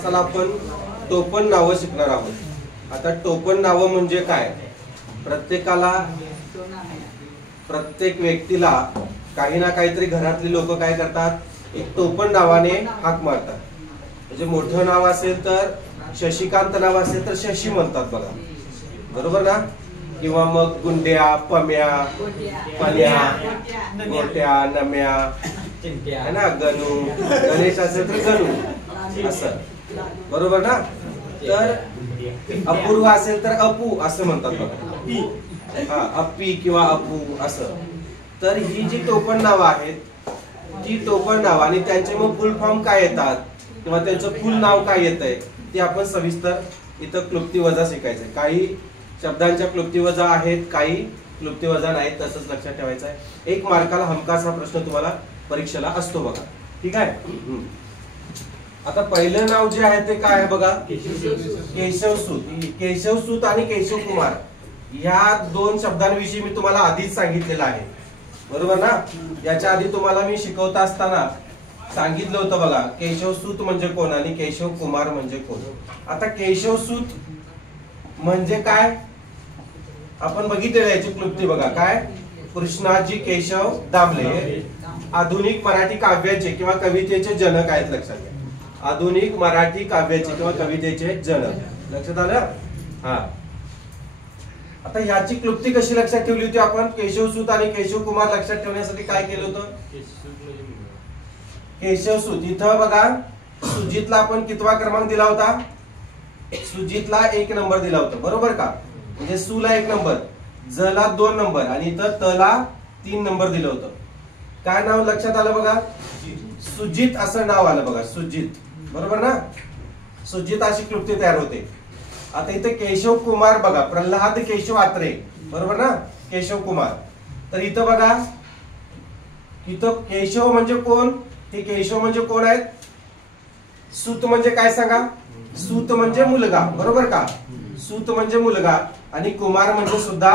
तासाला आपण टोपण नावं शिकणार आहोत। आता टोपण नावं म्हणजे काय? प्रत्येकाला, प्रत्येक व्यक्तीला काही ना काहीतरी घरातली लोक काय करतात, एक टोपण नावाने हाक मारतात। म्हणजे मोठं नाव असेल तर शशिकांत नाव असेल तर शशी म्हणतात बघा, बरोबर ना? किंवा मग गुंड्या, पम्या, पन्या, गोट्या, नम्या, है ना, गणू, गणेश असेल तर गणू असं, बरोबर ना? तर अपूर्व असेल तर अपू असं म्हणतात बघा, हा अप्पी किंवा अपू असं। तर ही जी टोपण नावं आहेत ती टोपण नाव आणि त्यांचे मग फुल फॉर्म काय येतात किंवा त्यांचं फुल नाव काय येतंय ते आपण सविस्तर इथं क्लुप्ती वजा शिकायचंय। काही शब्दांच्या क्लुप्ती वजा आहेत, काही क्लुप्ती वजा नाहीत, तसंच लक्षात ठेवायचं आहे। 1 मार्काला हमखास हा प्रश्न तुम्हाला परीक्षेला असतो बघा, ठीक आहे? आता पहिलं नाव जे आहे ते काय आहे बघा, केशवसूत। केशवसूत आणि केशव कुमार या 2 शब्दांविषयी मी तुम्हाला आधीच सांगितलेलं आहे, बरोबर ना? याच्या आधी तुम्हाला मी शिकवता असताना सांगितलं होतं बघा, केशवसूत म्हणजे कोण आणि केशव कुमार म्हणजे कोण। आता केशवसूत म्हणजे काय आपण बघितलेलं, याची क्लुप्ती बघा काय, कृष्णाजी केशव दामले आधुनिक मराठी काव्याचे किंवा कवितेचे जनक आहेत, लक्षात घ्या। आधुनिक मराठी काव्याचे किंवा कवितेचे जनक, लक्षात आलं? हा, आता ह्याची क्लुप्ती कशी लक्षात ठेवली होती आपण? केशवसूत आणि केशव कुमार लक्षात ठेवण्यासाठी काय केलं होतं? केशवसूत इथं बघा, सुजितला आपण कितवा क्रमांक दिला होता? सुजितला 1 नंबर दिला होता, बरोबर का? म्हणजे सुला 1 नंबर, जला 2 नंबर आणि इथं तला 3 नंबर दिलं होतं। काय नाव लक्षात आलं बघा? सुजित असं नाव आलं बघा, सुजित, बरोबर ना? सुजित अशी क्लुप्ती तयार होते। आता इथे केशव कुमार बघा, प्रल्हाद केशव आत्रे, बरोबर ना? केशव कुमार, तर इथं बघा, इथं केशव म्हणजे कोण? ते केशव म्हणजे कोण आहेत? सूत म्हणजे काय सांगा? सूत म्हणजे मुलगा, बरोबर का? सूत म्हणजे मुलगा आणि कुमार म्हणजे सुद्धा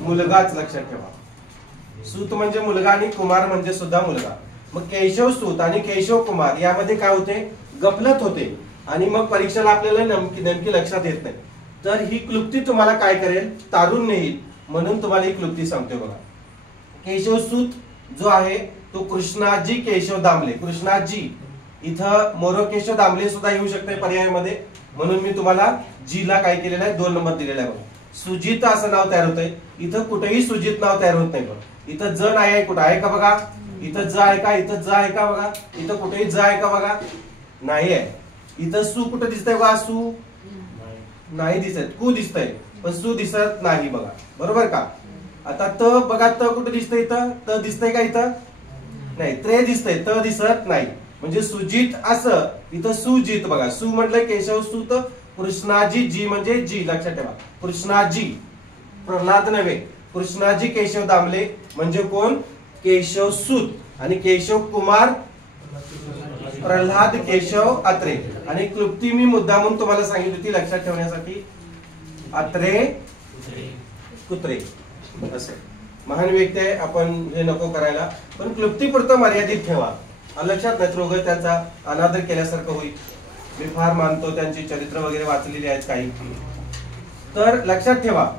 मुलगाच, लक्षात ठेवा। सूत म्हणजे मुलगा आणि कुमार म्हणजे सुद्धा मुलगा। मग केशव सूत आणि केशव कुमार यामध्ये काय होते? गफलत होते आणि मग परीक्षेला आपल्याला नेमकी लक्षात येत नाही। तर ही क्लुप्ती तुम्हाला काय करेल, तारून नेईल, म्हणून तुम्हाला ही क्लुप्ती सांगतोय बघा। केशवसूत जो आहे तो कृष्णाजी केशव दामले, कृष्णाजी, इथं मोरोकेशव दामले सुद्धा येऊ शकते पर्यायामध्ये, म्हणून मी तुम्हाला जी ला काय केलेलं आहे, 2 नंबर दिलेला आहे बघा। सुजित असं नाव तयार होतंय, इथं कुठेही सुजित नाव तयार होत नाही बघा। इथं ज नाही आहे, कुठं आहे का बघा? इथं ज आहे का? इथं ज आहे का बघा? इथं कुठेही ज आहे का बघा? नाही आहे। इथं सु कुठं दिसतंय बघा? सु नाही दिसत, कु दिसतंय पण सु दिसत नाही बघा, बरोबर का? आता त बघा, त कुठं दिसतंय? इथं त दिसतंय का? इथं नाही, त्रे दिसतंय, त दिसत नाही। म्हणजे सुजित असं, इथं सुजित बघा, सु म्हटलं केशवसूत, कृष्णाजी, जी म्हणजे जी, लक्षात ठेवा, कृष्णाजी, प्रल्हाद नव्हे, कृष्णाजी केशव दामले म्हणजे कोण? केशवसूत। आणि केशव कुमार प्रल्हाद केशव आत्रे। आणि क्लुप्ती मी मुद्दामून तुम्हाला सांगितली होती लक्षात ठेवण्यासाठी, आत्रे कुत्रे असे महान व्यक्ती आहे, आपण हे नको करायला, पण क्लुप्तीपुरतं मर्यादित ठेवा, लक्षात नाही तर त्यांचा अनादर केल्यासारखं होईल। मी फार मानतो, त्यांची चरित्र वगैरे वाचलेली आहेत काही, तर लक्षात ठेवा,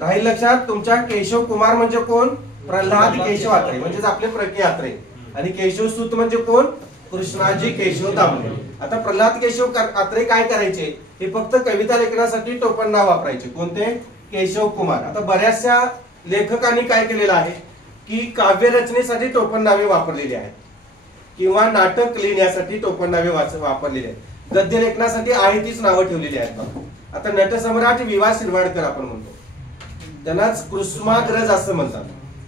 राहील लक्षात तुमच्या। केशव कुमार म्हणजे कोण? प्रल्हाद केशव आत्रे म्हणजेच आपले प्रके आत्रे। आणि केशवसूत म्हणजे कोण? कृष्णाजी केशव दामले। आता प्रल्हाद केशव आत्रे काय करायचे? हे फक्त कविता लेखनासाठी टोपण नाव वापरायचे, कोणते? केशव कुमार। आता बऱ्याचशा लेखकांनी काय केलेलं आहे की काव्य रचनेसाठी टोपण नावे वापरलेली आहेत किंवा नाटक लिहिण्यासाठी टोपण नावे वापरलेली आहेत, गद्य लेखनासाठी आहे तीच नावं ठेवलेली आहेत बघा। आता नटसम्राट विवा शिरवाडकर आपण म्हणतो, त्यांनाच कुसुमाग्रज असं म्हणतात,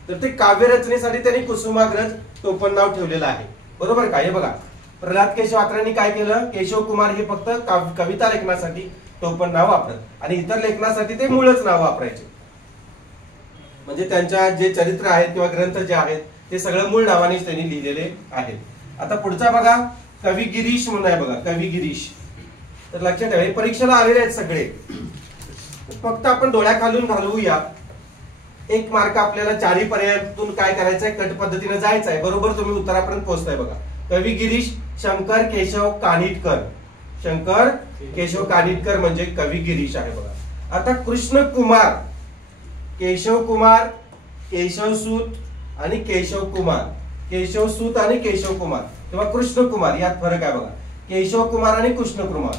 तर ते काव्य रचनेसाठी त्यांनी कुसुमाग्रज टोपण नाव ठेवलेलं आहे, बरोबर का? हे बघा, प्रल्हाद केशव आत्रेंनी काय केलं? केशव कुमार हे फक्त कविता लेखनासाठी टोपण नाव वापरत आणि इतर लेखनासाठी ते मूळच नाव वापरायचे। म्हणजे त्यांच्या जे चरित्र आहेत किंवा ग्रंथ जे आहेत ते सगळं मूळ नावानेच त्यांनी लिहिलेले आहेत। आता पुढचा बघा, कवी गिरीश म्हणून आहे बघा, कवी गिरीश। तर लक्षात ठेवा, हे परीक्षेला आलेले आहेत सगळे, फक्त आपण डोळ्याखालून घालवूया। 1 मार्क आपल्याला 4ही पर्यायातून काय करायचंय? कट पद्धतीने जायचंय, बरोबर तुम्ही उत्तरापर्यंत पोहोचताय बघा। कवी गिरीश शंकर केशव कानिटकर, शंकर केशव कानिटकर म्हणजे कवी गिरीश आहे बघा. आता कृष्ण कुमार, केशव कुमार, केशव सूत आणि केशव कुमार, केशव सूत आणि केशव कुमार किंवा कृष्ण कुमार यात फरक आहे बघा. केशव कुमार आणि कृष्ण कुमार.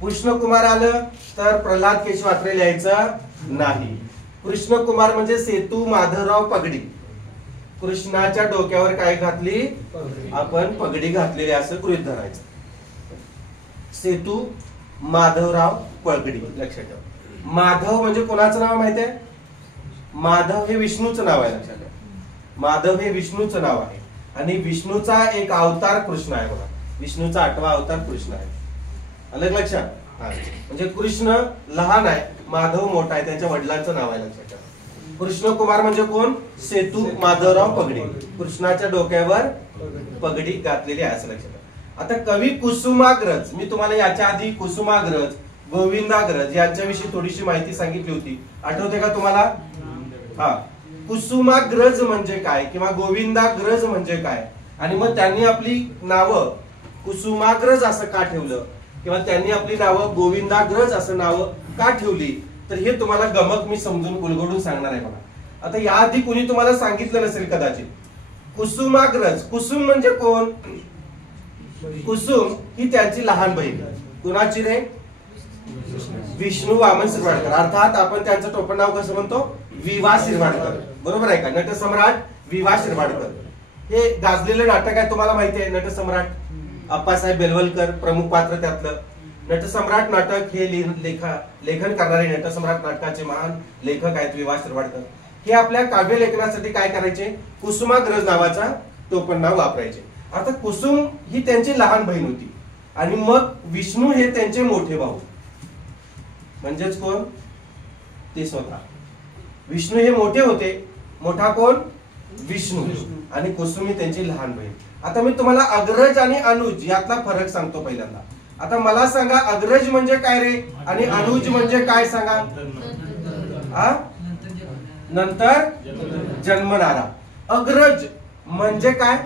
कृष्ण कुमार आलं तर प्रल्हाद केशव अत्रे लिहायचं नाही. कृष्ण कुमार म्हणजे सेतू माधवराव पगडी. कृष्णाच्या डोक्यावर काय घातली? आपण पगडी घातलेली असं गृहीत धरायचं. सेतू माधवराव पगडी लक्षात ठेवा. माधव म्हणजे कोणाचं नाव माहिती आहे? माधव हे विष्णूचं नाव आहे लक्षात ठेवा. माधव हे विष्णूचं नाव आहे आणि विष्णूचा एक अवतार कृष्ण आहे बघा. विष्णूचा 8वा अवतार कृष्ण आहे. अलग लक्षात. म्हणजे कृष्ण लहान आहे, माधव मोठा आहे, त्याच्या वडिलांचं नाव आहे लक्षात ठेवा. कृष्ण कुमार म्हणजे कोण? सेतू माधवराव पगडी. कृष्णाच्या डोक्यावर पगडी घातलेली आहे असं लक्षात ठेवा. आता कवी कुसुमाग्रज, मी तुम्हाला याच्या आधी कुसुमाग्रज, गोविंदाग्रज यांच्याविषयी थोडीशी माहिती सांगितली होती, आठवते का तुम्हाला? हा, कुसुमाग्रज म्हणजे काय किंवा गोविंदाग्रज म्हणजे काय आणि मग त्यांनी आपली नावं कुसुमाग्रज असं का ठेवलं किंवा त्यांनी आपली नावं गोविंदाग्रज असं नावं का ठेवली, तर हे तुम्हाला गमक मी समजून उलगडून सांगणार आहे बघा. आता याआधी कुणी तुम्हाला सांगितलं नसेल कदाचित. कुसुमाग्रज, कुसुम म्हणजे कोण? कुसुम ही त्यांची लहान बहीण. कुणाची रे? विष्णू वामन शिरवाडकर. अर्थात आपण त्यांचं टोपण नाव कसं म्हणतो? विवा शिरवाडकर. बरोबर आहे का? नटसम्राट विवा शिरवाडकर. हे गाजलेलं नाटक आहे, तुम्हाला माहिती आहे नटसम्राट. अप्पासाहेब बेलवलकर प्रमुख पात्र त्यातलं. नटसम्राट नाटक हे लेखन करणारे नटसम्राट नाटकाचे महान लेखक आहेत विवा शिरवाडकर. हे आपल्या काव्य लेखनासाठी काय करायचे? कुसुमाग्रज नावाचा टोपण नाव वापरायचे. आता कुसुम ही त्यांची लहान बहीण होती आणि मग विष्णू हे त्यांचे मोठे भाऊ. म्हणजेच कोण? ते स्वतः. विष्णू हे मोठे होते. मोठा कोण? विष्णू. आणि कुसुम ही त्यांची लहान बहीण. आता मी तुम्हाला अग्रज आणि अनुज यातला फरक सांगतो पहिल्यांदा. आता मला सांगा अग्रज म्हणजे काय रे आणि अनुज म्हणजे काय सांगा? नंतर जन्मणारा. अग्रज म्हणजे काय?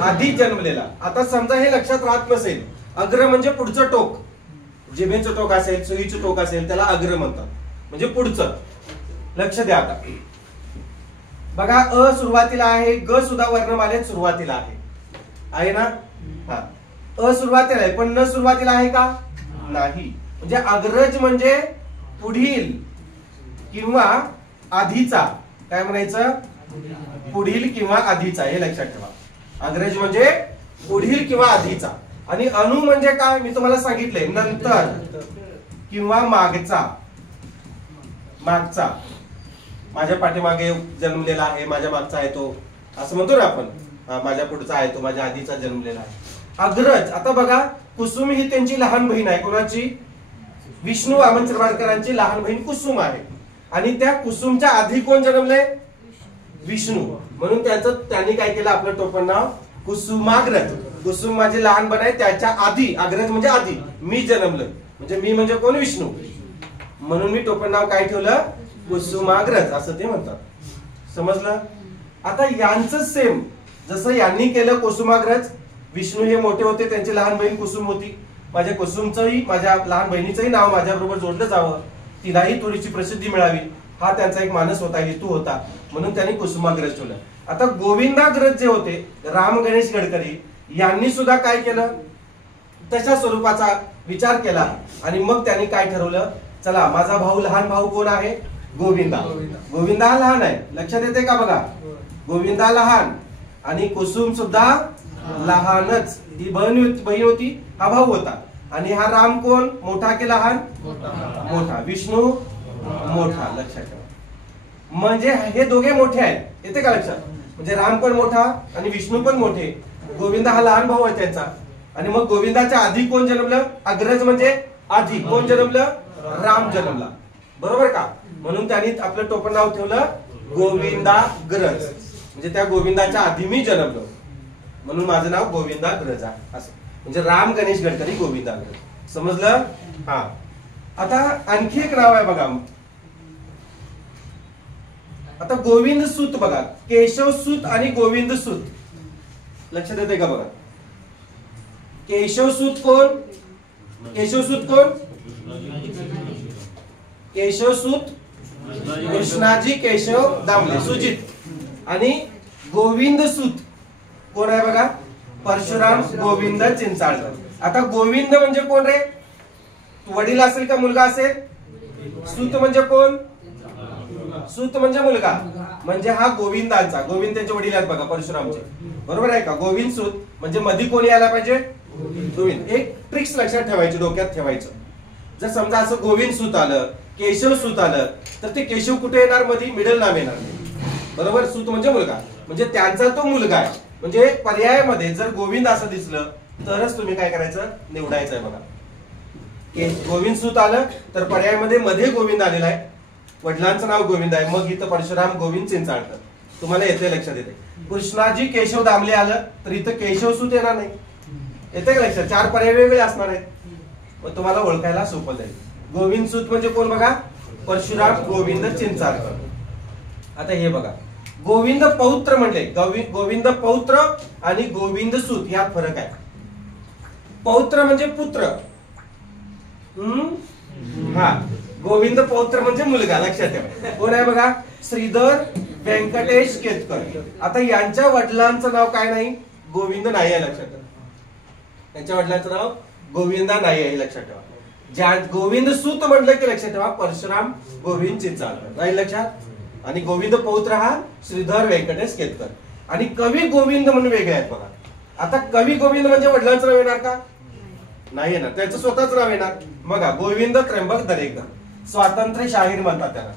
आधी जन्मलेला. आता समजा हे लक्षात राहत नसेल, अग्र म्हणजे पुढचं टोक, जिभेचं टोक असेल, सुईचं टोक असेल, त्याला अग्र म्हणतात, म्हणजे पुढचं. लक्ष द्या. आता बघा, अ सुरुवातीला आहे, ग सुद्धा वर्णमालेत सुरुवातीला आहे ना? हा, अ सुरुवातीला आहे पण न सुरुवातीला आहे का? नाही. म्हणजे अग्रज म्हणजे पुढील किंवा आधीचा. काय म्हणायचं? पुढील किंवा आधीचा. हे लक्षात ठेवा. अग्रज म्हणजे पुढील किंवा आधीचा. आणि अनु म्हणजे काय? मी तुम्हाला सांगितलंय, नंतर किंवा मागचा. मागचा. माझ्या पाठीमागे जन्मलेला आहे, माझ्या मागचा आहे तो, असं म्हणतो ना आपण. माझ्या पुढचा आहे तो, माझ्या आधीचा जन्मलेला आहे. अग्रज. आता बघा, कुसुम ही त्यांची लहान बहीण आहे. कोणाची? विष्णू वामन शिरवाडकरांची लहान बहीण कुसुम आहे. आणि त्या कुसुमच्या आधी कोण जन्मले? विष्णू. म्हणून त्यांनी काय केलं? आपलं टोपण नाव कुसुमाग्रज. कुसुम माझी लहान बहीण आहे, त्याच्या आधी. अग्रज म्हणजे आधी. मी जन्मलं म्हणजे मी म्हणजे कोण? विष्णू. म्हणून मी टोपण नाव काय ठेवलं? कुसुमाग्रज असं ते म्हणतात. समजलं? आता यांचं सेम जसं यांनी केलं कुसुमाग्रज. विष्णू हे मोठे होते, त्यांची लहान बहीण कुसुम होती. माझ्या कुसुमचंही, माझ्या लहान बहिणीचंही नाव माझ्याबरोबर जोडलं जावं, तिलाही थोडीशी प्रसिद्धी मिळावी, हा त्यांचा एक मानस होता, हेतू होता. म्हणून त्यांनी कुसुमाग्रज ठेवलं. आता गोविंदाग्रज जे होते, राम गणेश गडकरी यांनी सुद्धा काय केलं? तशा स्वरूपाचा विचार केला आणि मग त्यांनी काय ठरवलं? चला, माझा भाऊ, लहान भाऊ कोण आहे? गोविंदा. गोविंदा हा लहान आहे. लक्षात येते का? बघा, गोविंदा लहान आणि कुसुम सुद्धा लहानच. ही बहीण होती, हा भाऊ होता. आणि हा राम कोण? मोठा की लहान? मोठा. विष्णू मोठा. लक्षात ठेवा. म्हणजे हे दोघे मोठे आहेत. येते का लक्षात? म्हणजे राम पण मोठा आणि विष्णू पण मोठे. गोविंदा हा लहान भाऊ आहे त्यांचा. आणि मग गोविंदाच्या आधी कोण जन्मलं? अग्रज म्हणजे आधी. कोण जन्मलं? राम जन्मला. बरोबर का? म्हणून त्यांनी आपलं टोपण नाव ठेवलं गोविंदाग्रज. म्हणजे त्या गोविंदाच्या आधी मी जन्मलो म्हणून माझं नाव गोविंदाग्रज आहे असं. म्हणजे राम गणेश गडकरी गोविंदाग्रज. समजलं? हा. आता आणखी एक नाव आहे बघा. आता गोविंद सूत बघा. केशव सूत आणि गोविंद सूत. लक्षात येते का? बघा, केशव सूत कोण? केशवसूत कोण? केशवसूत कृष्णाजी केशव दामले सुजित. आणि गोविंदसूत कोण आहे बघा? परशुराम गोविंद चिंचाळकर. आता गोविंद म्हणजे कोण रे? वडील असेल का मुलगा असेल? सूत म्हणजे कोण? सूत म्हणजे मुलगा, म्हणजे हा गोविंदांचा. गोविंद त्यांचे वडील आहेत बघा परशुरामचे, बरोबर आहे का? गोविंद सूत म्हणजे मध्ये कोणी यायला पाहिजे? गोविंद. एक ट्रिक्स लक्षात ठेवायची, डोक्यात ठेवायचं. जर समजा असं गोविंद सूत आलं, केशव सूत आलं, तर ते केशव कुठे येणार? मध्ये मिडल नाव येणार, बरोबर? सूत म्हणजे मुलगा, म्हणजे त्यांचा तो मुलगा आहे. म्हणजे पर्यायामध्ये जर गोविंद असं दिसलं तरच तुम्ही काय करायचं? निवडायचं आहे बघा. गोविंद सूत आलं तर पर्यायामध्ये मध्ये गोविंद आलेला आहे, वडिलांचं नाव गोविंद आहे, मग इथं परशुराम गोविंद चिंचाळकर. तुम्हाला येते, लक्षात येते. कृष्णाजी केशव दामले आलं तर इथं केशव सूत येणार नाही. येते का लक्षात? 4 पर्याय वेगळे असणार आहेत, मग तुम्हाला ओळखायला सोपं जाईल. गोविंद सूत म्हणजे कोण बघा? परशुराम गोविंद चिंचाळकर. आता हे बघा, गोविंद पौत्र म्हणले. गोविंद पौत्र आणि गोविंद सूत यात फरक आहे. पौत्र म्हणजे पुत्र, हा. गोविंद पौत्र म्हणजे मुलगा, लक्षात ठेवा. कोण आहे बघा? श्रीधर व्यंकटेश केतकर. आता यांच्या वडिलांचं नाव काय नाही? गोविंद नाही आहे, लक्षात ठेवा. त्यांच्या वडिलांचं नाव गोविंदा नाही आहे, लक्षात ठेवा. ज्या गोविंद सूत म्हटलं की लक्षात ठेवा परशुराम गोविंद चिंचाळकर, नाही लक्षात. आणि गोविंद पौत्र हा श्रीधर व्यंकटेश केतकर. आणि कवी गोविंद म्हणून वेगळे आहेत बघा. आता कवी गोविंद म्हणजे वडिलांचं नाव येणार का? नाही येणार, त्यांचं स्वतःच नाव येणार. बघा, गोविंद त्र्यंबक दरेकर, स्वातंत्र्य शाहीर म्हणतात त्याला.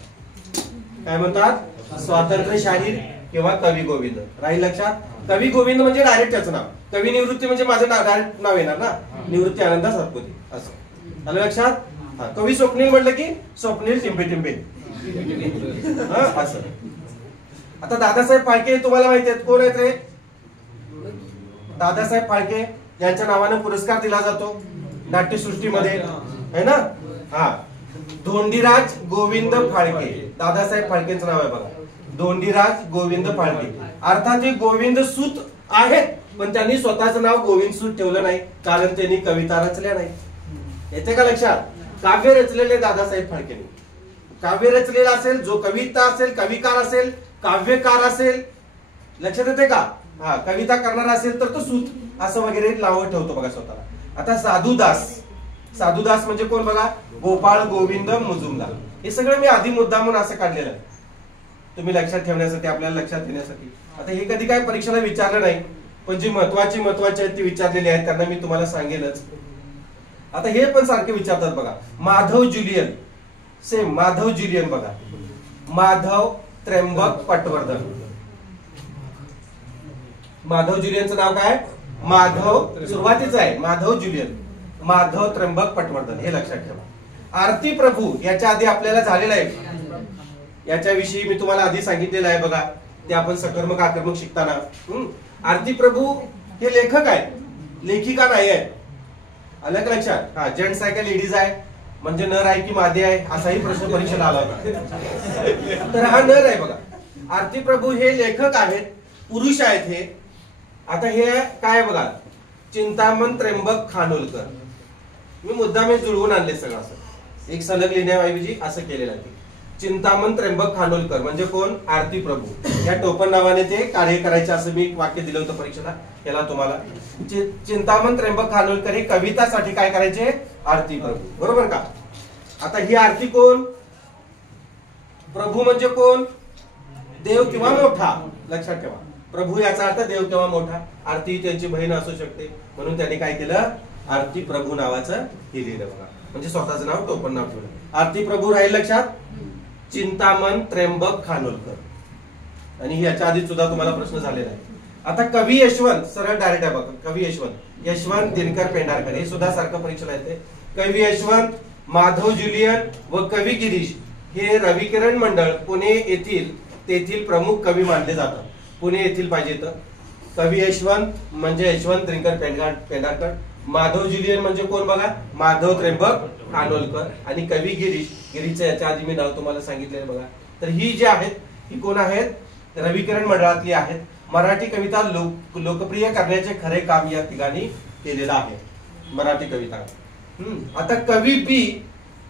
काय म्हणतात? स्वातंत्र्य शाहीर किंवा कवी गोविंद, राहील लक्षात. कवी गोविंद म्हणजे डायरेक्ट त्याचं नाव. कवी निवृत्ती म्हणजे माझं डायरेक्ट नाव येणार ना, निवृत्ती आनंद सातपुते असं, आलं लक्षात. हा. कवी स्वप्नील म्हटलं की स्वप्नील टिंबे टिंबे असं. आता दादासाहेब फाळके तुम्हाला माहिती आहेत, कोण आहेत रे? दादासाहेब फाळके यांच्या नावाने पुरस्कार दिला जातो नाट्यसृष्टीमध्ये, है ना. हा. धोंडीराज गोविंद फाळके, दादासाहेब फाळकेंचं नाव आहे बघा, धोंडीराज गोविंद फाळके. अर्थात हे गोविंद सूत आहेत, पण त्यांनी स्वतःचं नाव गोविंद सूत ठेवलं नाही, कारण त्यांनी कविता रचल्या नाही. येते का लक्षात? काव्य रचलेले दादासाहेब फाळकेंनी. काव्य रचलेला असेल, जो कविता असेल, कविकार असेल, काव्यकार असेल, लक्षात येते का? हा. कविता करणारा असेल तर तो सूत असं वगैरे नावं ठेवतो बघा स्वतःला. आता साधुदास, साधुदास म्हणजे कोण बघा? गोपाळ गोविंद मुजुमदार. हे सगळं मी आधी मुद्दामून असं काढलेलं आहे, तुम्ही लक्षात ठेवण्यासाठी, आपल्याला लक्षात येण्यासाठी. आता हे कधी काय परीक्षेला विचारलं नाही, पण जी महत्वाची आहेत ती विचारलेली आहेत, त्यांना मी तुम्हाला सांगेनच. आता हे पण सारखे विचारतात बघा. Madhav Julian, same Madhav Julian बघा. माधव त्र्यंबक पटवर्धन. माधव ज्युलियनचं नाव काय? माधव, सुरुवातीचं आहे माधव ज्युलियन, माधव त्र्यंबक पटवर्धन, हे लक्षात ठेवा. आरती प्रभू याच्या आधी आपल्याला झालेलं आहे, याच्याविषयी मी तुम्हाला आधी सांगितलेलं आहे बघा, ते आपण सकर्मक आक्रमक शिकताना. आरती प्रभू हे लेखक आहेत, लेखिका नाही आहे, अलग लक्षात. हा. जेंट्स आहे का लेडीज आहे, म्हणजे नर आहे की मादी आहे, असाही प्रश्न परीक्षेला आला होता, तर हा नर आहे बघा. आरती प्रभू हे लेखक आहेत, पुरुष आहेत हे. आता हे काय बघा, चिंतामण त्र्यंबक खानोलकर. मी मुद्दाम जुळवून आणले सगळं, असं एक सलग लिहिण्याऐवजी असं केलेलं आहे. चिंतामण त्र्यंबक खानोलकर म्हणजे कोण? आरती प्रभू. या टोपण नावाने ते कार्य करायचे, असं मी वाक्य दिलं होतं परीक्षेला. याला तुम्हाला चिंतामण त्र्यंबक खानोलकर हे कवितासाठी काय करायचे? आरती प्रभू, बरोबर का? आता ही आरती कोण? प्रभू म्हणजे कोण? देव किंवा मोठा, लक्षात ठेवा. प्रभू याचा अर्थ देव किंवा मोठा. आरती त्यांची बहीण असू शकते, म्हणून त्यांनी काय केलं? आरती प्रभू नावाचं हे लिहिलं बघा, म्हणजे स्वतःचं नाव टोपण नाव ठेवलं. आरती प्रभू राहील लक्षात. चिंतामण त्र्यंबक खानोलकर. आणि याच्या आधी सुद्धा तुम्हाला प्रश्न झालेला आहे. आता कवी यशवंत, सरळ डायरेक्ट आहे बघा. कवी यशवंत, यशवंत दिनकर पेंढारकर, हे सुद्धा सारखं परीक्षेला येते. कवी यशवंत, माधव ज्युलियन व कवी गिरीश हे रविकिरण मंडळ पुणे येथील तेथील प्रमुख कवी मानले जातात. पुणे येथील पाहिजे तर. कवी यशवंत म्हणजे यशवंत दिनकर पेंढारकर. माधव ज्युलियन म्हणजे कोण बघा? माधव त्र्यंबक खानोलकर. आणि कवी गिरीश, गिरीशचं याच्या आधी मी नाव तुम्हाला सांगितलेलं बघा. तर ही जी आहेत ही कोण आहेत? रविकिरण मंडळातली आहेत. मराठी कविता लोकप्रिय करण्याचे खरे काम या ठिकाणी केलेलं आहे. मराठी कविता आता कवी बी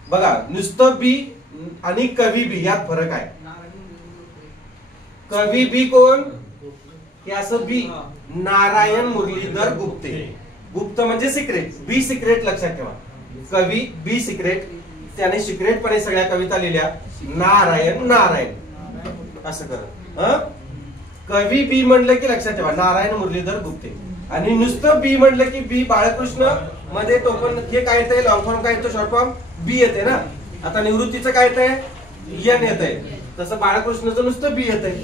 बघा, नुसतं बी आणि कवी बी यात फरक आहे. कवी बी कोण? हे असं बी नारायण मुरलीधर गुप्ते. गुप्त म्हणजे सिक्रेट, बी सिक्रेट लक्षात ठेवा. कवी बी सिक्रेट, त्याने सिक्रेटपणे सगळ्या कविता लिहिल्या. नारायण नारायण असं कर. कवी बी म्हणलं की लक्षात ठेवा नारायण मुरलीधर गुप्ते. आणि नुसतं बी म्हणलं की बी बाळकृष्ण मध्ये टोपण हे काय येतंय, लॉंग फॉर्म काय येतो, शॉर्ट फॉर्म बी येते ना. आता निवृत्तीचं काय येतंय, एन येतंय. तसं बाळकृष्णचं नुसतं बी येतंय.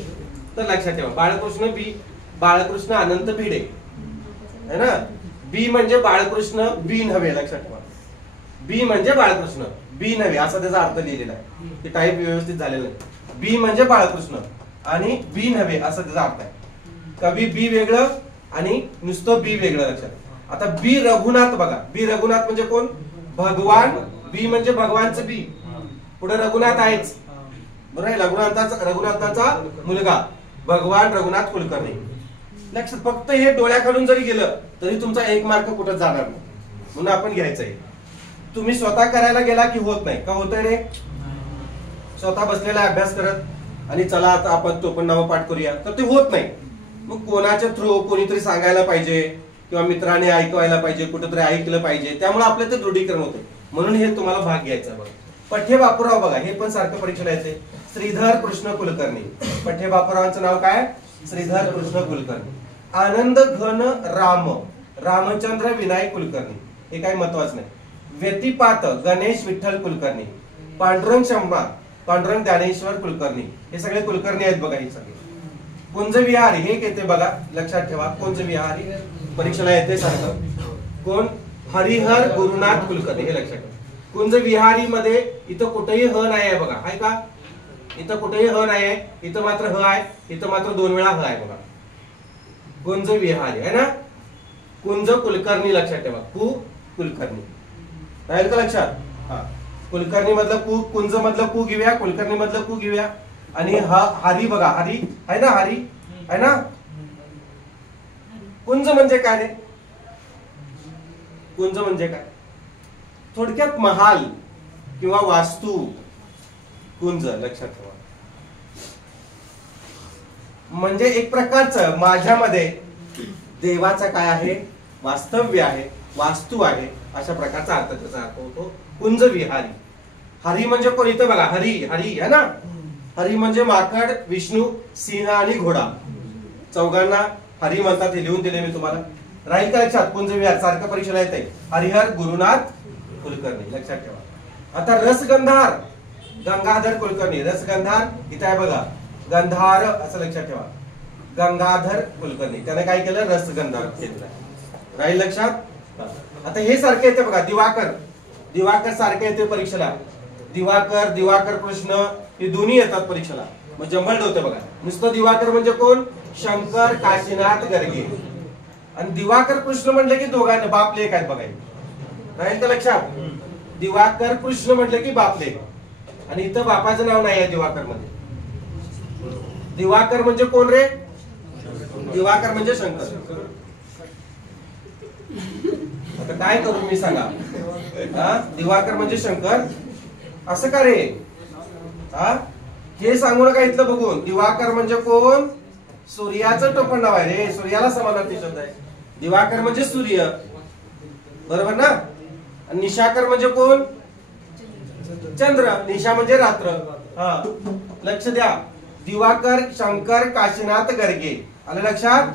तर लक्षात ठेवा बाळकृष्ण बी, बाळकृष्ण अनंत भिडे है ना. बी म्हणजे बाळकृष्ण, बी नव्हे. लक्षात ठेवा बी म्हणजे बाळकृष्ण, बी नव्हे असा त्याचा अर्थ लिहिलेला आहे. ते टाईप व्यवस्थित झालेलं आहे. बी म्हणजे बाळकृष्ण आणि बी नव्हे असा त्याचा अर्थ आहे. कवी बी वेगळं आणि नुसतं बी वेगळं. लक्षात. आता बी रघुनाथ बघा, बी रघुनाथ म्हणजे कोण, भगवान. बी म्हणजे भगवानचं बी, पुढे रघुनाथ आहेच बरोबर आहे. रघुनाथाचा मुलगा भगवान रघुनाथ कुलकर्णी. लक्षात. फक्त हे डोळ्याखालून जरी गेलं तरी तुमचा 1 मार्क कुठं जाणार नाही, म्हणून आपण घ्यायचंय. तुम्ही स्वतः करायला गेला की होत नाही. का होतंय रे, स्वतः बसलेला अभ्यास करत आणि चला आता आपण तो पण नावपाठ करूया, तर ते होत नाही. मग कोणाच्या थ्रू कोणीतरी सांगायला पाहिजे किंवा मित्राने ऐकवायला पाहिजे, कुठेतरी ऐकलं पाहिजे, त्यामुळे आपलं ते दृढीकरण होते. म्हणून हे तुम्हाला भाग घ्यायचा. बघा पठ्य बापूराव बघा, हे पण सारखं परीक्षेला येते. श्रीधर कृष्ण कुलकर्णी. पठ्य बापूरावांचं नाव काय, श्रीधर कृष्ण कुलकर्णी. आनंद घन राम, रामचंद्र विनायक कुलकर्णी. हे काही महत्वाचं नाही. व्यतिपात गणेश विठ्ठल कुलकर्णी. पांडुरंग शंभा, पांडुरंग ज्ञानेश्वर कुलकर्णी. हे सगळे कुलकर्णी आहेत बघा. हे सगळे. कुंजविहारी हे येते बघा, लक्षात ठेवा. कुंजविहारी परीक्षेला येते सारखं. कोण, हरिहर गुरुनाथ कुलकर्णी. हे लक्षात ठेवा. कुंजविहारी मध्ये इथं कुठेही ह नाही आहे बघा, आहे का, इथं कुठेही ह नाही आहे. इथं मात्र ह आहे, इथं मात्र 2 वेळा ह आहे बघा. कुंज विहारी आहे ना. कुंज कुलकर्णी लक्षात ठेवा. कुलकर्णी राहील का लक्षात. कुलकर्णी मधलं कुंज मधलं कु घेऊया, कुलकर्णी मधलं कु घेऊया. आणि हरी बघा, हरी आहे ना, हरी आहे ना. कुंज म्हणजे काय रे, कुंज म्हणजे काय, थोडक्यात महाल किंवा वास्तू. कुंज लक्षात ठेवा म्हणजे एक प्रकारचं माझ्यामध्ये देवाचा काय आहे, वास्तव्य आहे, वास्तू आहे, अशा प्रकारचा अर्थ त्याचा अर्थ होतो कुंज विहारी. हरी म्हणजे कोण, इथं बघा हरी, हरी है ना. हरी म्हणजे माकड, विष्णू, सिंह आणि घोडा. चौघांना हरी म्हणतात. हे लिहून दिले मी तुम्हाला. राहील का लक्षात. कुंज विहार सारखं परीक्षेला येते. हरिहर गुरुनाथ कुलकर्णी लक्षात ठेवा. आता रसगंधार गंगाधर कुलकर्णी. रसगंधार इथे आहे बघा, गंधार असं लक्षात ठेवा. गंगाधर कुलकर्णी त्याने काय केलं, रसगंधार केलं. राहील लक्षात. आता हे सारखे येते बघा. दिवाकर, दिवाकर सारखे येते परीक्षेला. दिवाकर, दिवाकर कृष्ण हे दोन्ही येतात परीक्षेला. मग जंभल्ड होते बघा. नुसतं दिवाकर म्हणजे कोण, शंकर काशीनाथ गर्गे. आणि दिवाकर कृष्ण म्हटलं की दोघांना बाप लेक आहेत बघा. राहील का लक्षात. दिवाकर कृष्ण म्हटलं की बाप लेक. आणि इथं बापाचं नाव नाही आहे दिवाकर मध्ये. दिवाकर म्हणजे कोण रे, दिवाकर म्हणजे शंकर. आता काय करू मी सांगा. दिवाकर म्हणजे शंकर असं का रे. हे सांगू नका इथलं बघून. दिवाकर म्हणजे कोण, सूर्याचं टोपण नाव आहे रे. सूर्याला समानार्थी शब्द आहे. दिवाकर म्हणजे सूर्य बरोबर ना. आणि निशाकर म्हणजे कोण, चंद्र. निशा म्हणजे रात्र. लक्ष द्या. दिवाकर शंकर काशीनाथ गर्गे. आलं लक्षात.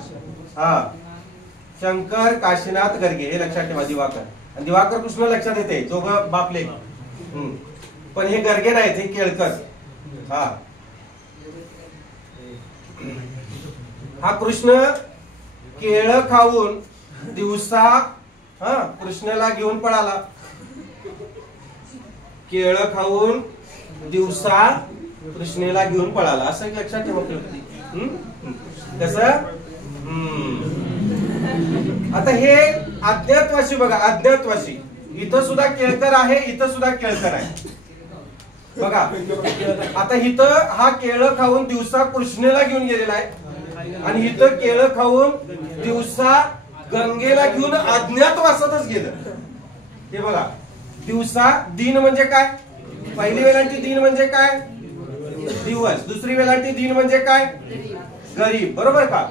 शंकर काशीनाथ गर्गे हे लक्षात ठेवा. दिवाकर आणि दिवाकर कृष्ण लक्षात येते, दोघं बापले. पण हे गर्गे नाहीत, हे केळकर. हा कृष्ण केळ खाऊन दिवसा कृष्णाला घेऊन पळाला. केळ खाऊन दिवसा कृष्णेला घेऊन पळाला असं एक लक्षात ठेवा. कसं. आता हे अज्ञातवासी बघा, अज्ञातवासी. इथं सुद्धा केळकर आहे, इथं सुद्धा केळकर आहे बघा. आता इथं हा केळ खाऊन दिवसा कृष्णेला घेऊन गेलेला आहे आणि इथं केळ खाऊन दिवसा गंगेला घेऊन अज्ञातवासातच गेलं. हे बघा दिवसा, दिन म्हणजे काय? पहिली वेलांटी दिन म्हणजे काय? दिवस. दुसरी वेलांटी दिन म्हणजे काय? गरीब. बरोबर का?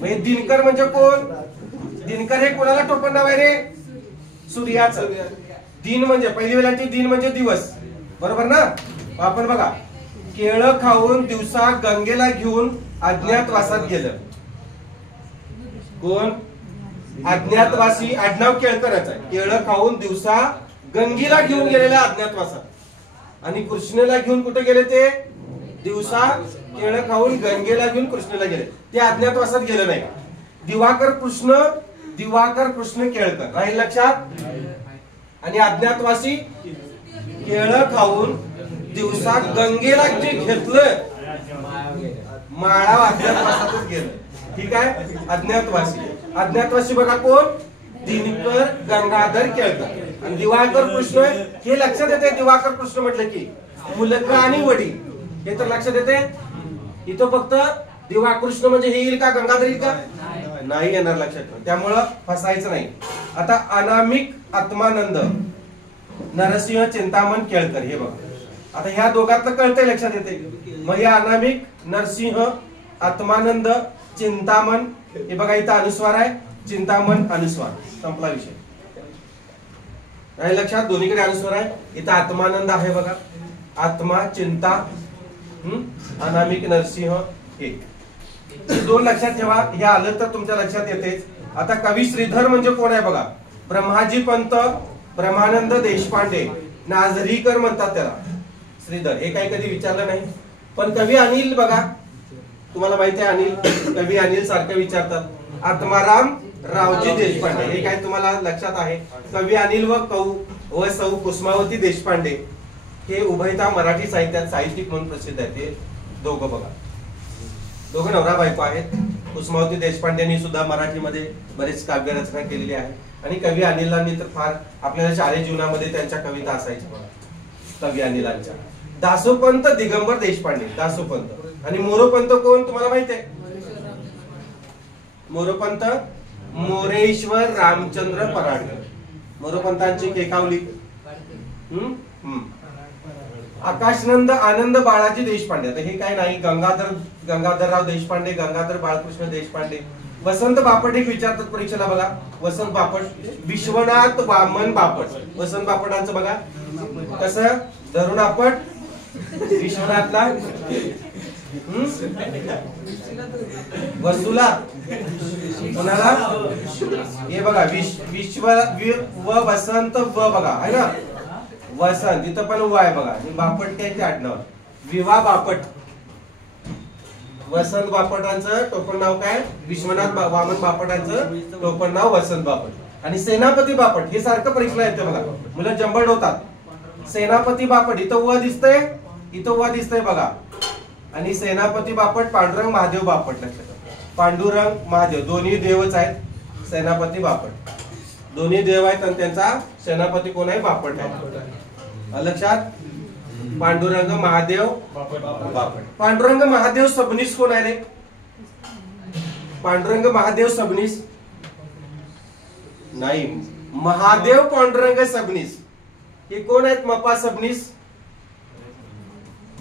म्हणजे दिनकर म्हणजे कोण? दिनकर हे कोणाला टोपण नाव आहे रे? सूर्याचं. दिन म्हणजे पहिली वेलांटी दिन म्हणजे दिवस. बरोबर ना? आपण बघा, केळं खाऊन दिवसा गंगेला घेऊन अज्ञातवासात गेलं. कोण? अज्ञातवासी. आडनाव केळकरच आहे. केळं खाऊन दिवसा गंगेला घेऊन गेलेल्या अज्ञातवासात. आणि कृष्णेला घेऊन कुठे गेले ते? दिवसा केळं खाऊन गंगेला घेऊन कृष्णेला गेले. ते अज्ञातवासात गेले नाही. दिवाकर कृष्ण केळकर. राहील लक्षात? आणि अज्ञातवासी केळं खाऊन दिवसा गंगेला जे घेतलं, माळा अज्ञातवासातच गेलं. ठीक आहे? अज्ञातवासी बघा कोण? दिनकर गंगाधर केळकर. आणि दिवाकर कृष्ण हे लक्षात येते. दिवाकर कृष्ण म्हटलं की मुलगा आणि वडील हे तर लक्षात येते. इथं फक्त दिवाकृष्ण म्हणजे हे येईल का? गंगाधर येईल का? नाही येणार लक्षात. त्यामुळं फसायचं नाही. आता अनामिक आत्मानंद नरसिंह चिंतामण केळकर. हे बघा, आता ह्या दोघातलं कळतंय, लक्षात येते. मग या अनामिक, नरसिंह, आत्मानंद, चिंतामण, हे बघा इथं अनुस्वार आहे. चिंतामण अनुस्वार. संपला विषय. नाही लक्षात? दोन्हीकडे अनुस्वार आहे. इथं आत्मानंद आहे बघा. आत्मा, चिंता, अनामिक, नरसिंह, एक. दोन लक्षात ठेवा. हे आलं तर तुमच्या लक्षात येतेच. आता कवी श्रीधर म्हणजे कोण आहे बघा? ब्रह्माजी पंत, ब्रह्मानंद देशपांडे, नाझरीकर म्हणतात त्याला. श्रीधर हे काही कधी विचारलं नाही. पण कवी अनिल बघा, तुम्हाला माहिती आहे अनिल, कवी अनिल सारखं विचारतात. आत्माराम रावजी देशपांडे हे काय तुम्हाला लक्षात आहे? कवी अनिल व सौ कुसुमावती देशपांडे हे उभयता मराठी साहित्यात साहित्यिक म्हणून प्रसिद्ध आहे. ते दोघं बघा, दोघं नवरा बायको आहेत. कुसुमावती देशपांडेंनी सुद्धा मराठीमध्ये बरेच काव्य रचना केलेली आहे. आणि कवी अनिलांनी तर फार आपल्याला शालेय जीवनामध्ये त्यांच्या कविता असायच्या बघा. कवी अनिलांच्या. दासोपंत दिगंबर देशपांडे, दासोपंत. आणि मोरोपंत कोण तुम्हाला माहिती आहे? मोरोपंत मोरेश्वर रामचंद्र पराडकर. मोरोपंतांची केकावली. आकाशनंद आनंद बाळाजी देशपांडे. आता हे काय नाही, गंगाधरराव देशपांडे, गंगाधर बाळकृष्ण देशपांडे. वसंत बापट एक विचारतात परीक्षेला बघा. वसंत बापट, विश्वनाथ वामन बापट. वसंत बापटांचं बघा कसं धरून आपट. विश्वनाथला वसुला कोणाला? हे बघा विश्व व वसंत व बघा आहे ना. वसंत इथं पण व आहे बघा. बापट काय आडनाव? विवा बापट. वसंत बापटांचं टोपण नाव काय? विश्वनाथ वामन बापटांचं टोपण नाव वसंत बापट. आणि सेनापती बापट हे सारखं परीक्षेला येतं बघा. मुलं जंबड होतात. सेनापती बापट इथं व दिसतंय, इथं व दिसतंय बघा. आणि सेनापती बापट पांडुरंग महादेव बापट. लक्षात, पांडुरंग महादेव दोन्ही देवच आहेत. सेनापती बापट दोन्ही देव आहेत आणि त्यांचा सेनापती कोण आहे? बापट आहे. लक्षात? पांडुरंग महादेव बापट. पांडुरंग महादेव सबनीस कोण आहे रे? पांडुरंग महादेव सबनीस नाही, महादेव पांडुरंग सबनीस. हे कोण आहेत? मप्पा सबनीस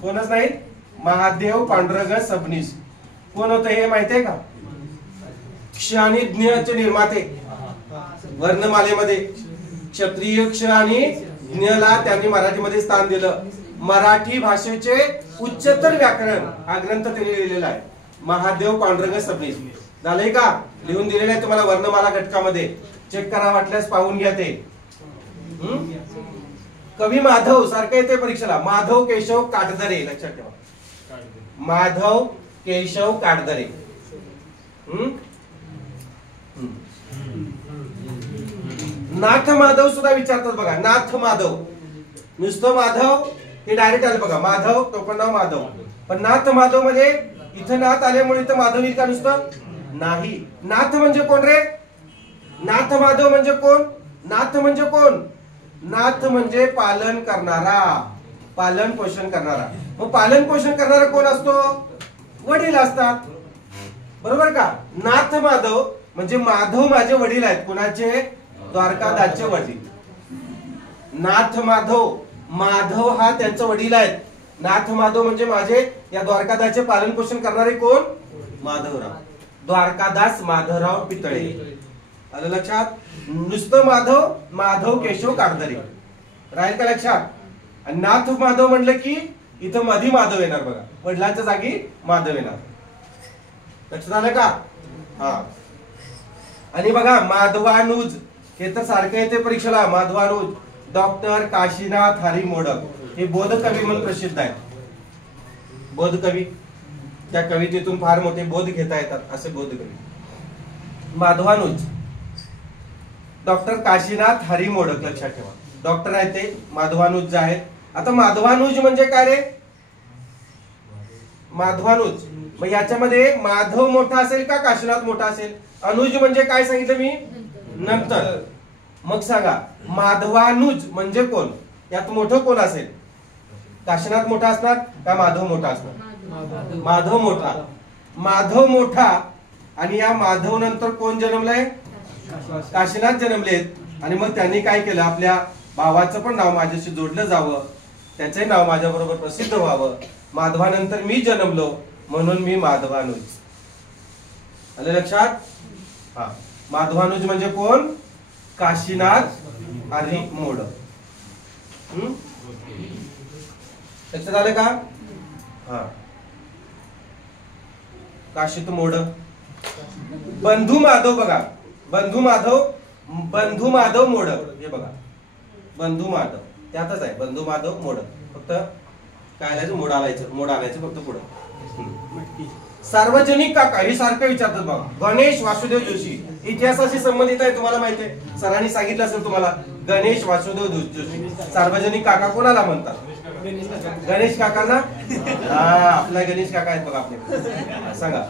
कोणच नाहीत. महादेव पांडुरंग सबनीस कोण होते हे माहितीये का? क्ष आणि ज्ञचे निर्माते. वर्णमालेमध्ये क्षत्रिय क्ष आणि ज्ञला त्यांनी मराठीमध्ये स्थान दिलं. मराठी भाषेचे उच्चतर व्याकरण हा ग्रंथ त्यांनी लिहिलेला आहे. महादेव पांडुरंग सबनीस. झालंय का? लिहून दिलेलं आहे तुम्हाला वर्णमाला घटकामध्ये. चेक करा वाटल्यास, पाहून घ्या ते. कवी माधव सारखं येते परीक्षेला. माधव केशव काटदरे. लक्षात ठेवा, माधव केशव काटदरे. नाथ माधव सुद्धा विचारतात बघा. नाथ माधव नुसतं माधव हे डायरेक्ट आलं बघा. माधव टोपण नाव माधव. पण नाथ माधव मध्ये इथं नाथ आल्यामुळे इथं माधव येईल का? नुसतं नाही. नाथ म्हणजे कोण रे? नाथ माधव म्हणजे कोण? नाथ म्हणजे कोण? नाथ म्हणजे पालन करणारा, पालन पोषण करणारा. मग पालन पोषण करणारा कोण असतो? वडील असतात. बरोबर का? नाथ माधव म्हणजे माधव माझे वडील आहेत. कोणाचे? द्वारकादासचे वडील. नाथ माधव, माधव हा त्यांचा वडील आहेत. नाथ माधव म्हणजे माझे या द्वारकादासचे पालन पोषण करणारे कोण? माधवराव, द्वारकादास माधवराव पितळे. आलं लक्षात? नुसतं माधव, माधव केशव कारदरे राहील का लक्षात? आणि नाथ माधव म्हणलं की इथं मधी माधव येणार बघा, वडिलांच्या जागी माधव येणार. लक्षात आलं का? हा. आणि बघा माधवानुज, हे तर सारखं येते परीक्षेला. माधवानुज डॉक्टर काशीनाथ हरी मोडक, हे बोधकवी म्हणून प्रसिद्ध आहेत. बोधकवी, त्या कवितेतून फार मोठे बोध घेता येतात असे बोधकवी. माधवानुज डॉक्टर काशीनाथ हरी मोडक, लक्षात ठेवा. डॉक्टर आहेत ते, माधवानुज जे आहेत. आता माधवानुज म्हणजे काय रे? माधवानुज मग याच्यामध्ये माधव मोठा असेल का काशीनाथ मोठा असेल? अनुज म्हणजे काय सांगितलं मी? नंतर. मग सांगा माधवानुज म्हणजे कोण? यात मोठं कोण असेल? काशीनाथ मोठा असणार का माधव मोठा असणार? माधव मोठा. माधव मोठा. आणि या माधव नंतर कोण जन्मलंय? काशीनाथ जन्मलेत. आणि मग त्यांनी काय केलं? आपल्या भावाचं पण नाव माझ्याशी जोडलं जावं, त्याचंही नाव माझ्या बरोबर प्रसिद्ध व्हावं. माधवानंतर मी जन्मलो म्हणून मी माधवानुज. आलं लक्षात? हा. माधवानुज म्हणजे कोण? काशीनाथ हरी मोडक. लक्षात आलं का? हा. काशीत मोडक. बंधू माधव बघा, बंधू माधव, बंधू माधव मोडक, हे बघा बंधू माधव त्यातच आहे. बंधू माधव मोडक, फक्त काय आणायचं? मोड आणायचं, मोड आणायचं फक्त पुढं. सार्वजनिक काका हे सारखं विचारतात बघा. गणेश वासुदेव जोशी इतिहासाशी संबंधित आहे, तुम्हाला माहिती आहे, सरांनी सांगितलं असेल तुम्हाला. गणेश वासुदेव जोशी सार्वजनिक काका कोणाला म्हणतात? गणेश काकांना. हा, आपला गणेश काका आहेत बघा आपले. सांगा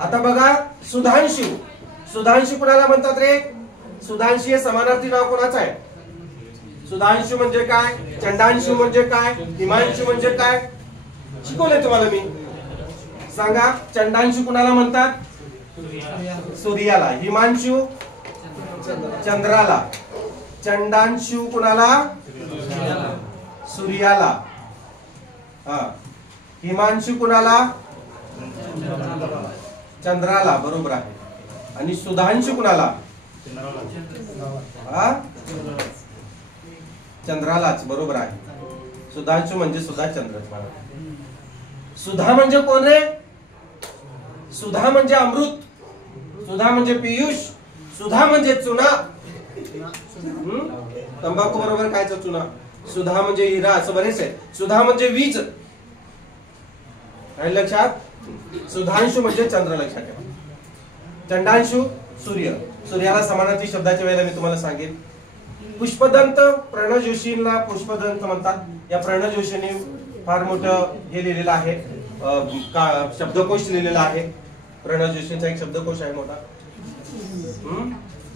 आता बघा. सुधांशू, सुधांशू कोणाला म्हणतात रे? सुधांशी हे समानार्थी नाव कोणाचं आहे? सुधांशु म्हणजे काय? चंडांशु म्हणजे काय? हिमांशु म्हणजे काय? शिकवलंय तुम्हाला मी. सांगा चंडांशु कुणाला म्हणतात? सूर्याला. हिमांशु चंद्राला. चंडांशु कुणाला? सूर्याला. हा. हिमांशु कुणाला? चंद्राला. बरोबर आहे. आणि सुधांशु कुणाला? हा, चंद्रालाच. बरोबर आहे. सुधांशु म्हणजे सुधा चंद्र. सुधा म्हणजे कोण रे? सुधा म्हणजे अमृत, सुधा म्हणजे पियुष, सुधा म्हणजे चुना. तंबाखू बरोबर काय चुना. सुधा म्हणजे हिरा, असं बरेच आहे. सुधा म्हणजे वीज. काय लक्षात? सुधांशु म्हणजे चंद्र, लक्षात ठेवा. चंडांशु सूर्य. सूर्याला समानार्थी शब्दाच्या वेळेला मी तुम्हाला सांगेन. पुष्पदंत, प्रणव जोशींना पुष्पदंत म्हणतात. या प्रणव जोशींनी फार मोठं हे लिहिलेलं आहे, शब्दकोश लिहिलेला आहे. प्रणव जोशींचा एक शब्दकोश आहे मोठा.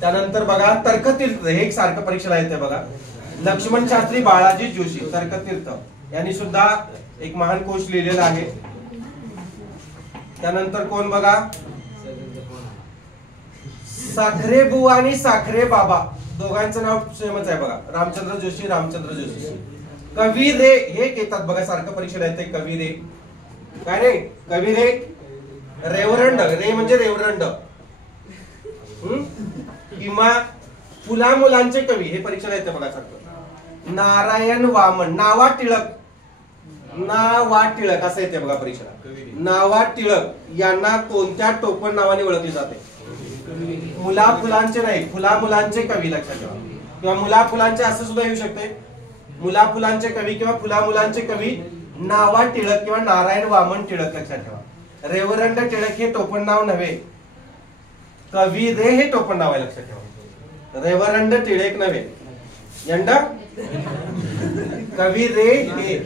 त्यानंतर बघा तर्कतीर्थ, हे एक सारखं परीक्षेला येते बघा. लक्ष्मण शास्त्री बाळाजी जोशी तर्कतीर्थ यांनी सुद्धा एक महान कोश लिहिलेला आहे. त्यानंतर कोण बघा? साखरे बुवा आणि साखरे बाबा, दोघांचं नाव सेमच आहे बघा. रामचंद्र जोशी, रामचंद्र जोशी. कवी रे हे येतात बघा, सारखं परीक्षेला येते. कवी रे काय रे? कवी रे. रेवरंड, रे म्हणजे रेवरंड. किंवा फुला मुलांचे कवी, हे परीक्षेला येते बघा सारखं. नारायण वामन, नावा टिळक, नावा टिळक असं येते बघा परीक्षेला. नावा टिळक यांना कोणत्या टोपण नावाने ओळखले जाते? मुला फुलांचे नाही, फुला मुलांचे कवी, लक्षात ठेवा. किंवा मुला फुलांचे असं सुद्धा येऊ शकते. मुला फुलांचे कवी किंवा फुला मुलांचे कवी नावा टिळक किंवा नारायण वामन टिळक, लक्षात ठेवा. रेवरंड टिळक हे टोपण नाव नव्हे, कवी रे हे टोपण नाव आहे, लक्षात ठेवा. रेवरंड टिळक नव्हे, यंड कवी रे हे.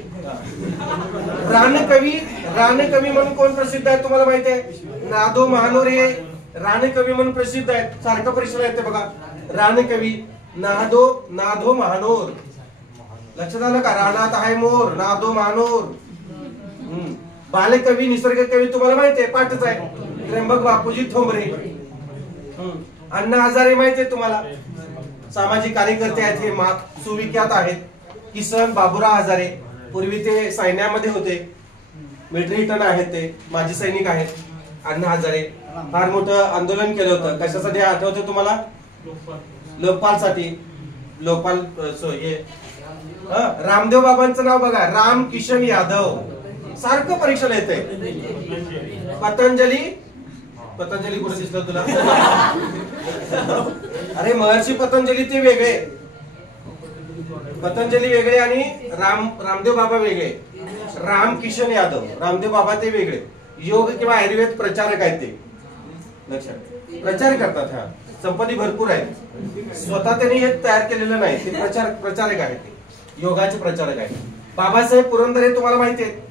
रानकवी, रानकवी म्हणून कोण प्रसिद्ध आहे तुम्हाला माहिती आहे? नादो महानोर हे रानकवी म्हणून प्रसिद्ध आहेत. सारखं परीक्षेला येते बघा. रानकवी नादो, नादो महानोर, लक्षात आलं का? रानात आहे मोर, नादो महानोर. बालकवी, निसर्ग कवी तुम्हाला माहिती आहे, पाठच आहे. त्र्यंबक बापूजी ठोंबरे. अण्णा हजारे माहिती आहे तुम्हाला, सामाजिक कार्यकर्ते आहेत, हे सुविख्यात आहेत. किसन बाबूराव हजारे, पूर्वी ते सैन्यामध्ये होते, मिलिटरी रिटर्न आहेत, ते माजी सैनिक आहेत. अण्णा हजारे फार मोठं आंदोलन केलं होतं. कशासाठी आठवतं तुम्हाला? लोकपालसाठी. लोकपाल हे रामदेव बाबांचं नाव बघा, राम किशन यादव, सारखं परीक्षेला येतंय. पतंजली कुठे दिसलं तुला? अरे महर्षी पतंजली ते वेगळे, पतंजली वेगळे आणि रामदेव बाबा वेगळे. राम किशन यादव, रामदेव बाबा ते वेगळे. योग किंवा आयुर्वेद प्रचारक आहेत ते, लक्षात प्रचार करतात. हा संपत्ती भरपूर आहे, स्वतः त्यांनी हे तयार केलेलं नाही, ते प्रचारक आहेत, ते योगाचे प्रचारक आहेत. बाबासाहेब पुरंदरे तुम्हाला माहिती आहेत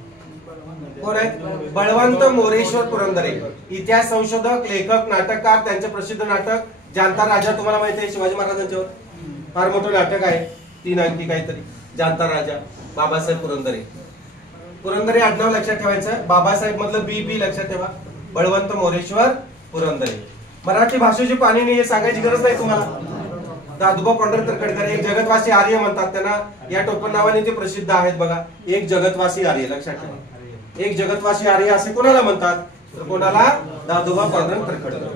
कोण आहेत? बळवंत मोरेश्वर पुरंदरे, इतिहास संशोधक, लेखक, नाटककार. त्यांचे प्रसिद्ध नाटक जाणता राजा तुम्हाला माहिती आहे, शिवाजी महाराजांच्यावर फार मोठं नाटक आहे, 3 अंकी काहीतरी, जाणता राजा. बाबासाहेब पुरंदरे, पुरंदरे आडनाव लक्षात ठेवायचं. बाबासाहेब मधलं बी लक्षात ठेवा. बळवंत मोरेश्वर पुरंदरे. मराठी भाषेची पाणिनी हे सांगायची गरज नाही तुम्हाला. दादोबा पंढर तरखडकर एक जगतवासी आर्य म्हणतात त्यांना, या टोपण नावाने ते प्रसिद्ध आहेत बघा. एक जगतवासी आर्य, लक्षात ठेवा. एक जगतवासी आर्य असे कोणाला म्हणतात? तर कोणाला? दादोबा पंढर तरखडकर.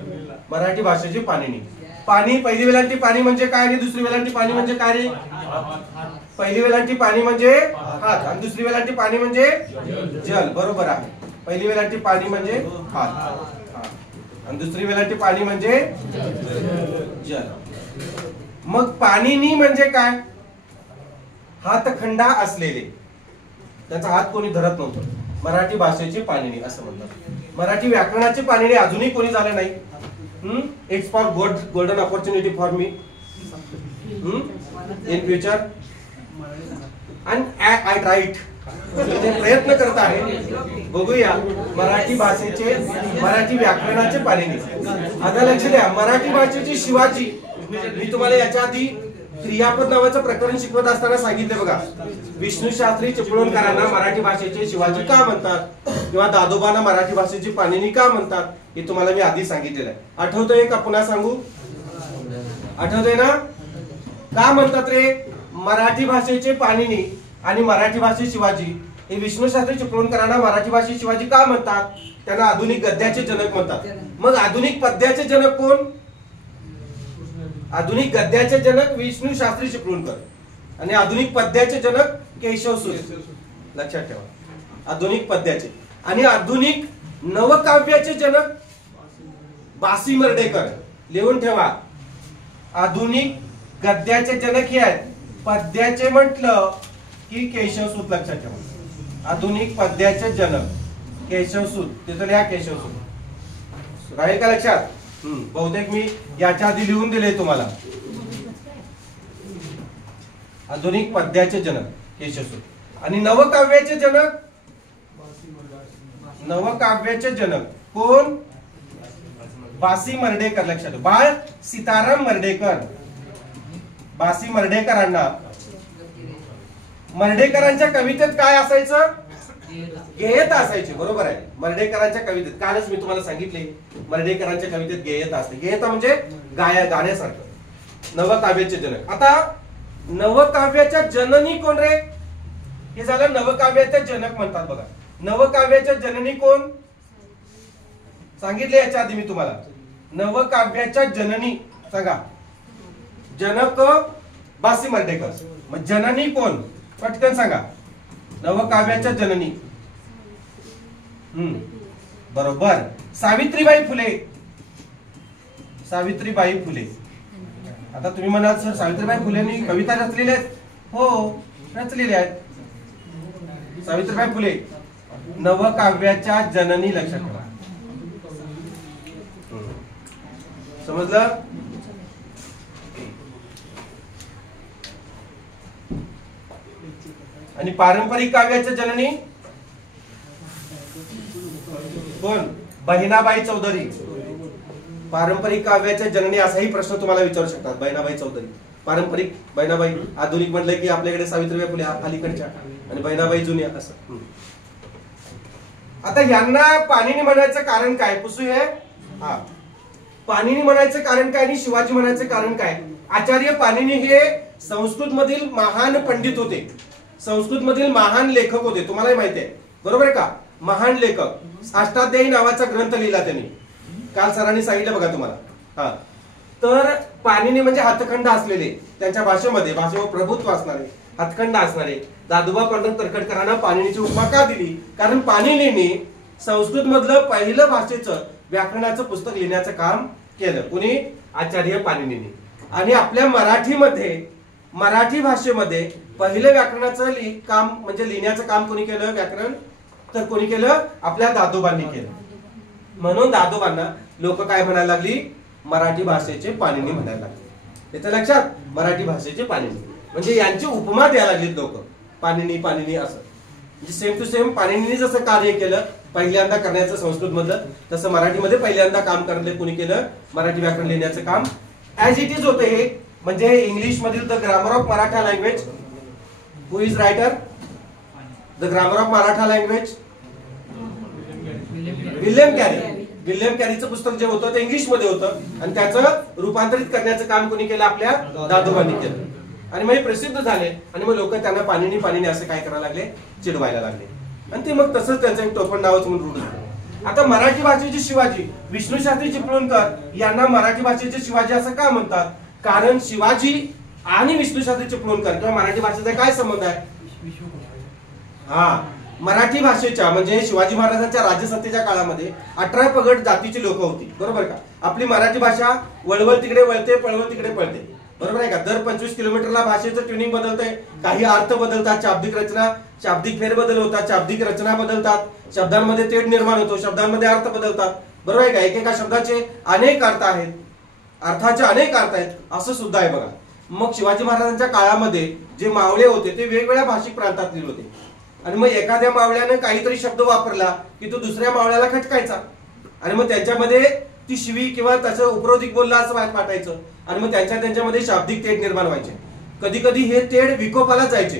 मराठी भाषेची पाणिनी. पाणी, पहिली वेलांटी पाणी म्हणजे काय आणि दुसरी वेलांटी पाणी म्हणजे काय रे? पहिली वेलांटी पाणी म्हणजे हात आणि दुसरी वेलांटी पाणी म्हणजे जल. बरोबर आहे. पहिली वेलांटी पाणी म्हणजे हात आणि दुसरी वेलांटी पाणी म्हणजे जल. मग पाणिनी म्हणजे काय? हातखंडा असलेले, त्यांचा हात कोणी धरत नव्हतं. मराठी भाषेची पाणिनी असं म्हणतात. मराठी व्याकरणाची पाणिनी अजूनही कोणी झालं नाही. It's for golden opportunity for me in future and I right. प्रयत्न करत आहे. बघूया मराठी भाषेचे, मराठी व्याकरणाचे पाणिनी. आता लक्ष द्या, मराठी भाषेची शिवाजी. मी तुम्हाला याच्या आधी क्रियापद नावाचं प्रकरण शिकवत असताना सांगितलं बघा, विष्णू शास्त्री चिपळूणकरांना मराठी भाषेचे शिवाजी का म्हणतात किंवा दादोबांना मराठी भाषेची पाणिनी का म्हणतात, हे तुम्हाला मी आधी सांगितलेलं आहे. आठवतोय का? पुन्हा सांगू? आठवतोय ना? का म्हणतात रे मराठी भाषेचे पाणिनी आणि मराठी भाषेत शिवाजी? हे विष्णू शास्त्री चिपळूणकरांना मराठी भाषेत शिवाजी का म्हणतात? त्यांना आधुनिक गद्याचे जनक म्हणतात. मग आधुनिक पद्याचे जनक कोण? आधुनिक गद्याचे जनक विष्णू शास्त्री चिपळूणकर आणि आधुनिक पद्याचे जनक केशवसूत. लक्षात ठेवा, आधुनिक पद्याचे. आणि आधुनिक नवकाव्याचे जनक बासी मर्ढेकर. लिहून ठेवा, आधुनिक गद्याचे जनक हे आहेत. पद्याचे म्हटलं की केशवसूत. लक्षात ठेवा, आधुनिक पद्याचे जनक केशवसूत. तिथं लिहा केशवसूत. राहील का लक्षात? बहुतेक मी याच्या आधी लिहून दिले तुम्हाला. आधुनिक पद्याचे जनक केशवसूत. आणि नवकाव्याचे जनक, नवकाव्याचे जनक कोण? बासी मर्ढेकर. लक्षात, बाळ सीताराम मर्ढेकर. बासी मर्ढेकरांना, मर्ढेकरांच्या कवितेत काय असायचं? गेयता असायची. बरोबर आहे. मर्ढेकरांच्या कवितेत, कालच मी तुम्हाला सांगितले, मर्ढेकरांच्या कवितेत गेयता असते. गेयता म्हणजे गाण्यासारखं. नवकाव्याचे जनक. आता नवकाव्याच्या जननी कोण रे? हे झालं नवकाव्याच्या जनक म्हणतात बघा. नवकाव्याच्या जननी कोण? सांगितले याच्या आधी मी तुम्हाला. नवकाव्याच्या जननी सांगा. जनक बासी मर्ढेकर. मग जननी कोण? पटकन सांगा. नवकाव्याच्या जननी. बरोबर, सावित्रीबाई फुले. सावित्रीबाई फुले. आता तुम्ही म्हणाल सर सावित्रीबाई फुलेंनी कविता रचलेल्या आहेत? हो, रचलेल्या आहेत. सावित्रीबाई फुले नवकाव्याच्या जननी. लक्षात ठेवा. समजलं? आणि पारंपरिक काव्याच्या जननी कोण? बहिणाबाई चौधरी. पारंपरिक काव्याच्या जननी असाही प्रश्न तुम्हाला विचारू शकतात. बहिणाबाई चौधरी. पारंपरिक बहिणाबाई, आधुनिक म्हटलं की आपल्याकडे सावित्रीबाई फुले अलीकडच्या आणि बहिणाबाई जुन्या असं. आता यांना पाणिनी म्हणायचं कारण काय? पुसू हे. हा, पाणिनी म्हणायचं कारण काय आणि शिवाजी म्हणायचं कारण काय? आचार्य पाणिनी हे संस्कृत मधील महान पंडित होते, संस्कृत मधील महान लेखक होते, तुम्हालाही माहिती आहे बरोबर का? महान लेखक. अष्टाध्यायी नावाचा ग्रंथ लिहिला त्यांनी, काल सरांनी सांगितलं बघा तुम्हाला. हा, तर पाणिनी म्हणजे हातखंड असलेले, त्यांच्या भाषेवर प्रभुत्व असणारे, हातखंड असणारे. दादोबा पंडित तरखडकरांना पाणिनीची उपमा का दिली? कारण पाणिनीने संस्कृत मधलं पहिलं भाषेचं व्याकरणाचं पुस्तक लिहिण्याचं काम केलं. कुणी? आचार्य पाणिनीने. आणि आपल्या मराठी भाषेमध्ये पहिलं व्याकरणाचं काम म्हणजे लिहिण्याचं काम कोणी केलं? व्याकरण तर कोणी केलं? आपल्या दादोबांनी केलं. म्हणून दादोबांना लोक काय म्हणायला लागली? मराठी भाषेचे पाणिनी म्हणायला लागले. त्याच्या लक्षात? मराठी भाषेचे पाणिनी म्हणजे यांची उपमा द्यायला लागलीत लोक, पाणिनी पाणिनी असं. म्हणजे सेम टू सेम पाणिनीने जसं कार्य केलं पहिल्यांदा करण्याचं संस्कृत मधलं, तसं मराठीमध्ये पहिल्यांदा काम करले कोणी केलं? मराठी व्याकरण लिहिण्याचं काम. ऍज इट इज होते हे. म्हणजे इंग्लिश मधील the grammar of Maratha language, who is writer? The grammar of Maratha language, William Carey. William कॅरीचं पुस्तक जे होतं ते इंग्लिश मध्ये होतं आणि त्याचं रूपांतरित करण्याचं काम कोणी केलं? आपल्या दादोबांनी केलं. आणि मग हे प्रसिद्ध झाले आणि मग लोक त्यांना पाणिनी पाणिनी असं काय करायला लागले? चिडवायला लागले. आणि ते मग तसंच त्यांचं एक टोपण नावच म्हणून रूढ झालं. आता मराठी भाषेचे शिवाजी, विष्णूशास्त्री चिपळूणकर यांना मराठी भाषेचे शिवाजी असं का म्हणतात? कारण शिवाजी आणि विष्णूशास्त्री चिपळूणकर किंवा मराठी भाषेचा काय संबंध आहे? हा, मराठी भाषेच्या म्हणजे शिवाजी महाराजांच्या राजसत्तेच्या काळामध्ये 18 पगड जातीची लोक होती बरोबर का? आपली मराठी भाषा वळवळ तिकडे वळते, पळवळ तिकडे पळते बरोबर आहे का? दर 25 किलोमीटरला भाषेचं ट्युनिंग बदलतंय, काही अर्थ बदलतात, शाब्दिक रचना, शाब्दिक फेरबदल होतात, शाब्दिक रचना बदलतात, शब्दांमध्ये तेढ निर्माण होतो, शब्दांमध्ये अर्थ बदलतात बरोबर आहे का? एकेका शब्दाचे अनेक अर्थ आहेत, अर्थाचे अनेक अर्थ आहेत असं सुद्धा आहे बघा. मग शिवाजी महाराजांच्या काळामध्ये जे मावळे होते ते वेगवेगळ्या भाषिक प्रांतातील होते आणि मग एखाद्या मावळ्यानं काहीतरी शब्द वापरला की तो दुसऱ्या मावळ्याला खटकायचा आणि मग त्यांच्यामध्ये ती शिवी किंवा त्याचं उपरोधिक बोलला असं वाटायचं आणि मग त्यांच्यामध्ये शाब्दिक तेढ निर्माण व्हायचे. कधी कधी हे तेढ विकोपाला जायचे,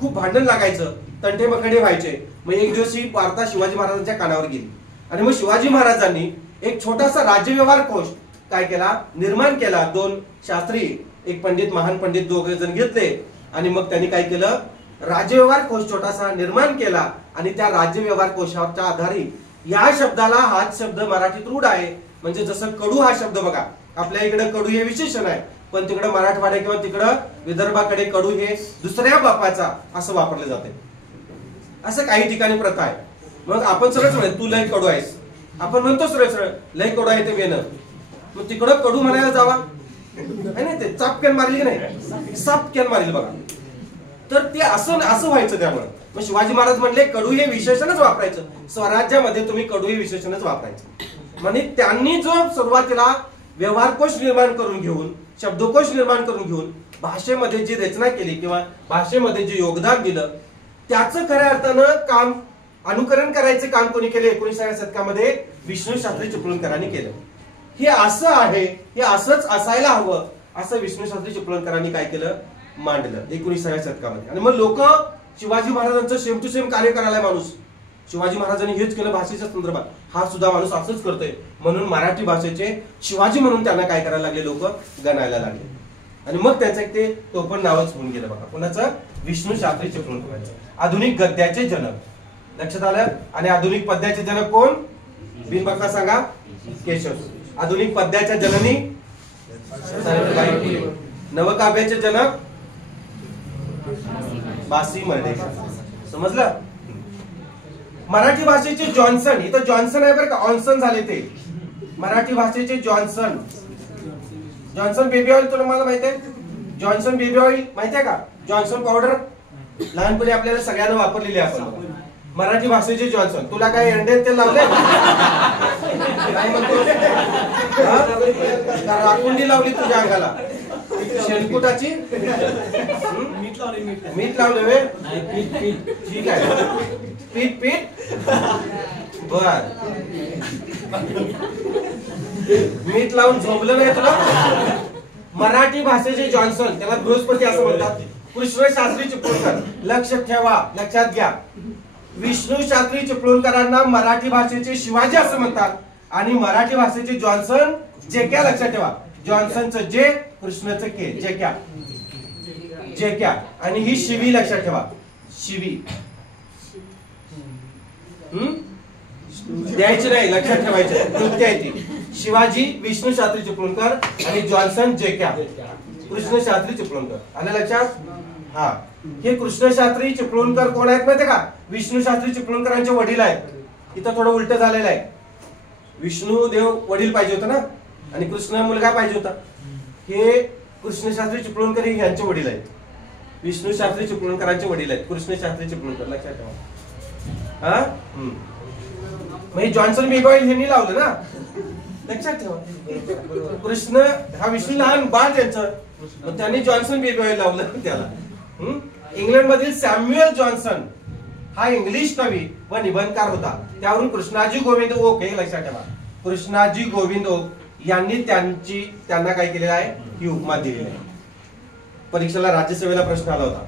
खूप भांडण लागायचं, तंटे मखडे व्हायचे. मग एक दिवस ही वार्ता शिवाजी महाराजांच्या कानावर गेली आणि मग शिवाजी महाराजांनी एक छोटासा राज्यव्यवहार कोश काय केला? निर्माण केला. 2 शास्त्री, एक पंडित, महान पंडित दोघे जण घेतले आणि मग त्यांनी काय केलं? राज्यव्यवहार कोश छोटासा निर्माण केला आणि त्या राज्यव्यवहार कोशाच्या आधारे या शब्दाला हाच शब्द मराठीत रूढ आहे. म्हणजे जसं कडू हा शब्द बघा, आपल्या इकडे कडू हे विशेषण आहे, पण तिकडे मराठवाडा किंवा तिकडं विदर्भाकडे कडू हे दुसऱ्या बापाचा असं वापरले जाते. असं काही ठिकाणी प्रथा आहे. मग आपण सरळ म्हणतो तू लय कडू आहेस, आपण म्हणतो सरळ लय कडू आहे ते वेणं, मग तिकडं कडू म्हणायला जावा नाही, ते चापक्यान मारली की नाही, सापक्यान मारली बघा. तर ते असं व्हायचं. त्यामुळे मग शिवाजी महाराज म्हणले कडू हे विशेषणच वापरायचं, स्वराज्यामध्ये तुम्ही कडू हे विशेषणच वापरायचं. म्हणजे त्यांनी जो सुरुवातीला व्यवहारकोश निर्माण करून घेऊन, शब्दकोश निर्माण करून घेऊन भाषेमध्ये जी रचना केली किंवा भाषेमध्ये जे योगदान दिलं त्याचं खऱ्या अर्थानं काम अनुकरण करायचं काम कोणी केलं? 19व्या शतकामध्ये विष्णूशास्त्री चिपळूणकरांनी केलं. हे असं आहे, हे असंच असायला हवं असं विष्णूशास्त्री चिपळूणकरांनी काय केलं? मांडलं 19व्या शतकामध्ये. आणि मग लोक शिवाजी महाराजांचं सेम टू सेम कार्य करायला माणूस, शिवाजी महाराजांनी हेच केलं भाषेच्या संदर्भात, हा सुद्धा माणूस असंच करतोय म्हणून मराठी भाषेचे शिवाजी म्हणून त्यांना काय करायला लागले? लोक गणायला लागले. आणि मग त्याचं एक ते टोपण नावच होऊन गेलं बघा. कोणाचं? विष्णूशास्त्री चिपळूणकरांचं. आधुनिक गद्याचे जनक लक्षात आलं. आणि आधुनिक पद्याचे जनक कोण? बिनबक्ता सांगा. केशव. आधुनिक पद्याच्या जननी सावित्रीबाई फुले. नवकाव्याचे जनक बासी मर्ढेकर. समजलं? मराठी भाषेचे जॉन्सन, इथं जॉन्सन आहे बरं का, ऑन्सन झाले ते. मराठी भाषेचे जॉन्सन, जॉन्सन बेबी ऑइल तुला मला माहिती आहे? जॉन्सन बेबी ऑइल माहिती आहे का? जॉन्सन पावडर लहानपणी आपल्याला सगळ्यांना वापरलेली आहे आपण. मराठी भाषेचे जॉन्सन. तुला काय अंड्यात तेल लावले? काय म्हणतो? राखुंडी लावली तुझ्या अंगाला? शेणकुटाची मीठ लावले वे? ठीक आहे. पीठ पीठ बर. मीठ लावून झोपलं नाही तुला? मराठी भाषेचे जॉन्सन, त्याला बृहस्पती असं म्हणतात. कृष्णशास्त्री चिपळूणकर. लक्ष ठेवा, लक्षात घ्या. विष्णूशास्त्री चिपळूणकरांना मराठी भाषेचे शिवाजी असं म्हणतात आणि मराठी भाषेचे जॉन्सन जे काय लक्षात ठेवा. जॉन्सनचं जे, कृष्णचं के, जेक्या, जेक्या. आणि ही शिवी लक्षात ठेवा, शिवी द्यायची नाही, लक्षात ठेवायची, नृत्य आहे ती. शिवाजी विष्णू शास्त्री चिपळूणकर आणि जॉन्सन जेक्या कृष्ण शास्त्री चिपळूणकर. आलं लक्षात? हा, हे कृष्ण शास्त्री चिपळूणकर कोण आहेत माहिती का? विष्णू शास्त्री चिपळूणकरांचे वडील आहेत. इथं थोडं उलट झालेलं आहे. विष्णू देव वडील पाहिजे होतं ना, आणि कृष्ण मुलगा पाहिजे होता. हे कृष्ण शास्त्री चिपळूणकर यांचे वडील आहेत. विष्णू शास्त्री चिपळूणकरांचे वडील आहेत कृष्ण शास्त्री चिपळूणकर, लक्षात ठेवा. हा, म्हणजे जॉन्सन बेबी यांनी लावलं ना, लक्षात ठेवा. कृष्ण हा विष्णू लहान बाळ त्यांचं, त्यांनी जॉन्सन बेबी ऑइल लावलं त्याला. इंग्लंड मधील सॅम्युएल जॉन्सन हा इंग्लिश कवी व निबंधकार होता. त्यावरून कृष्णाजी गोविंद ओक, हे लक्षात ठेवा, कृष्णाजी गोविंद ओक यांनी त्यांना काय केलेलं आहे, ही उपमा दिलेली आहे. परीक्षेला राज्यसेवेला प्रश्न आला होता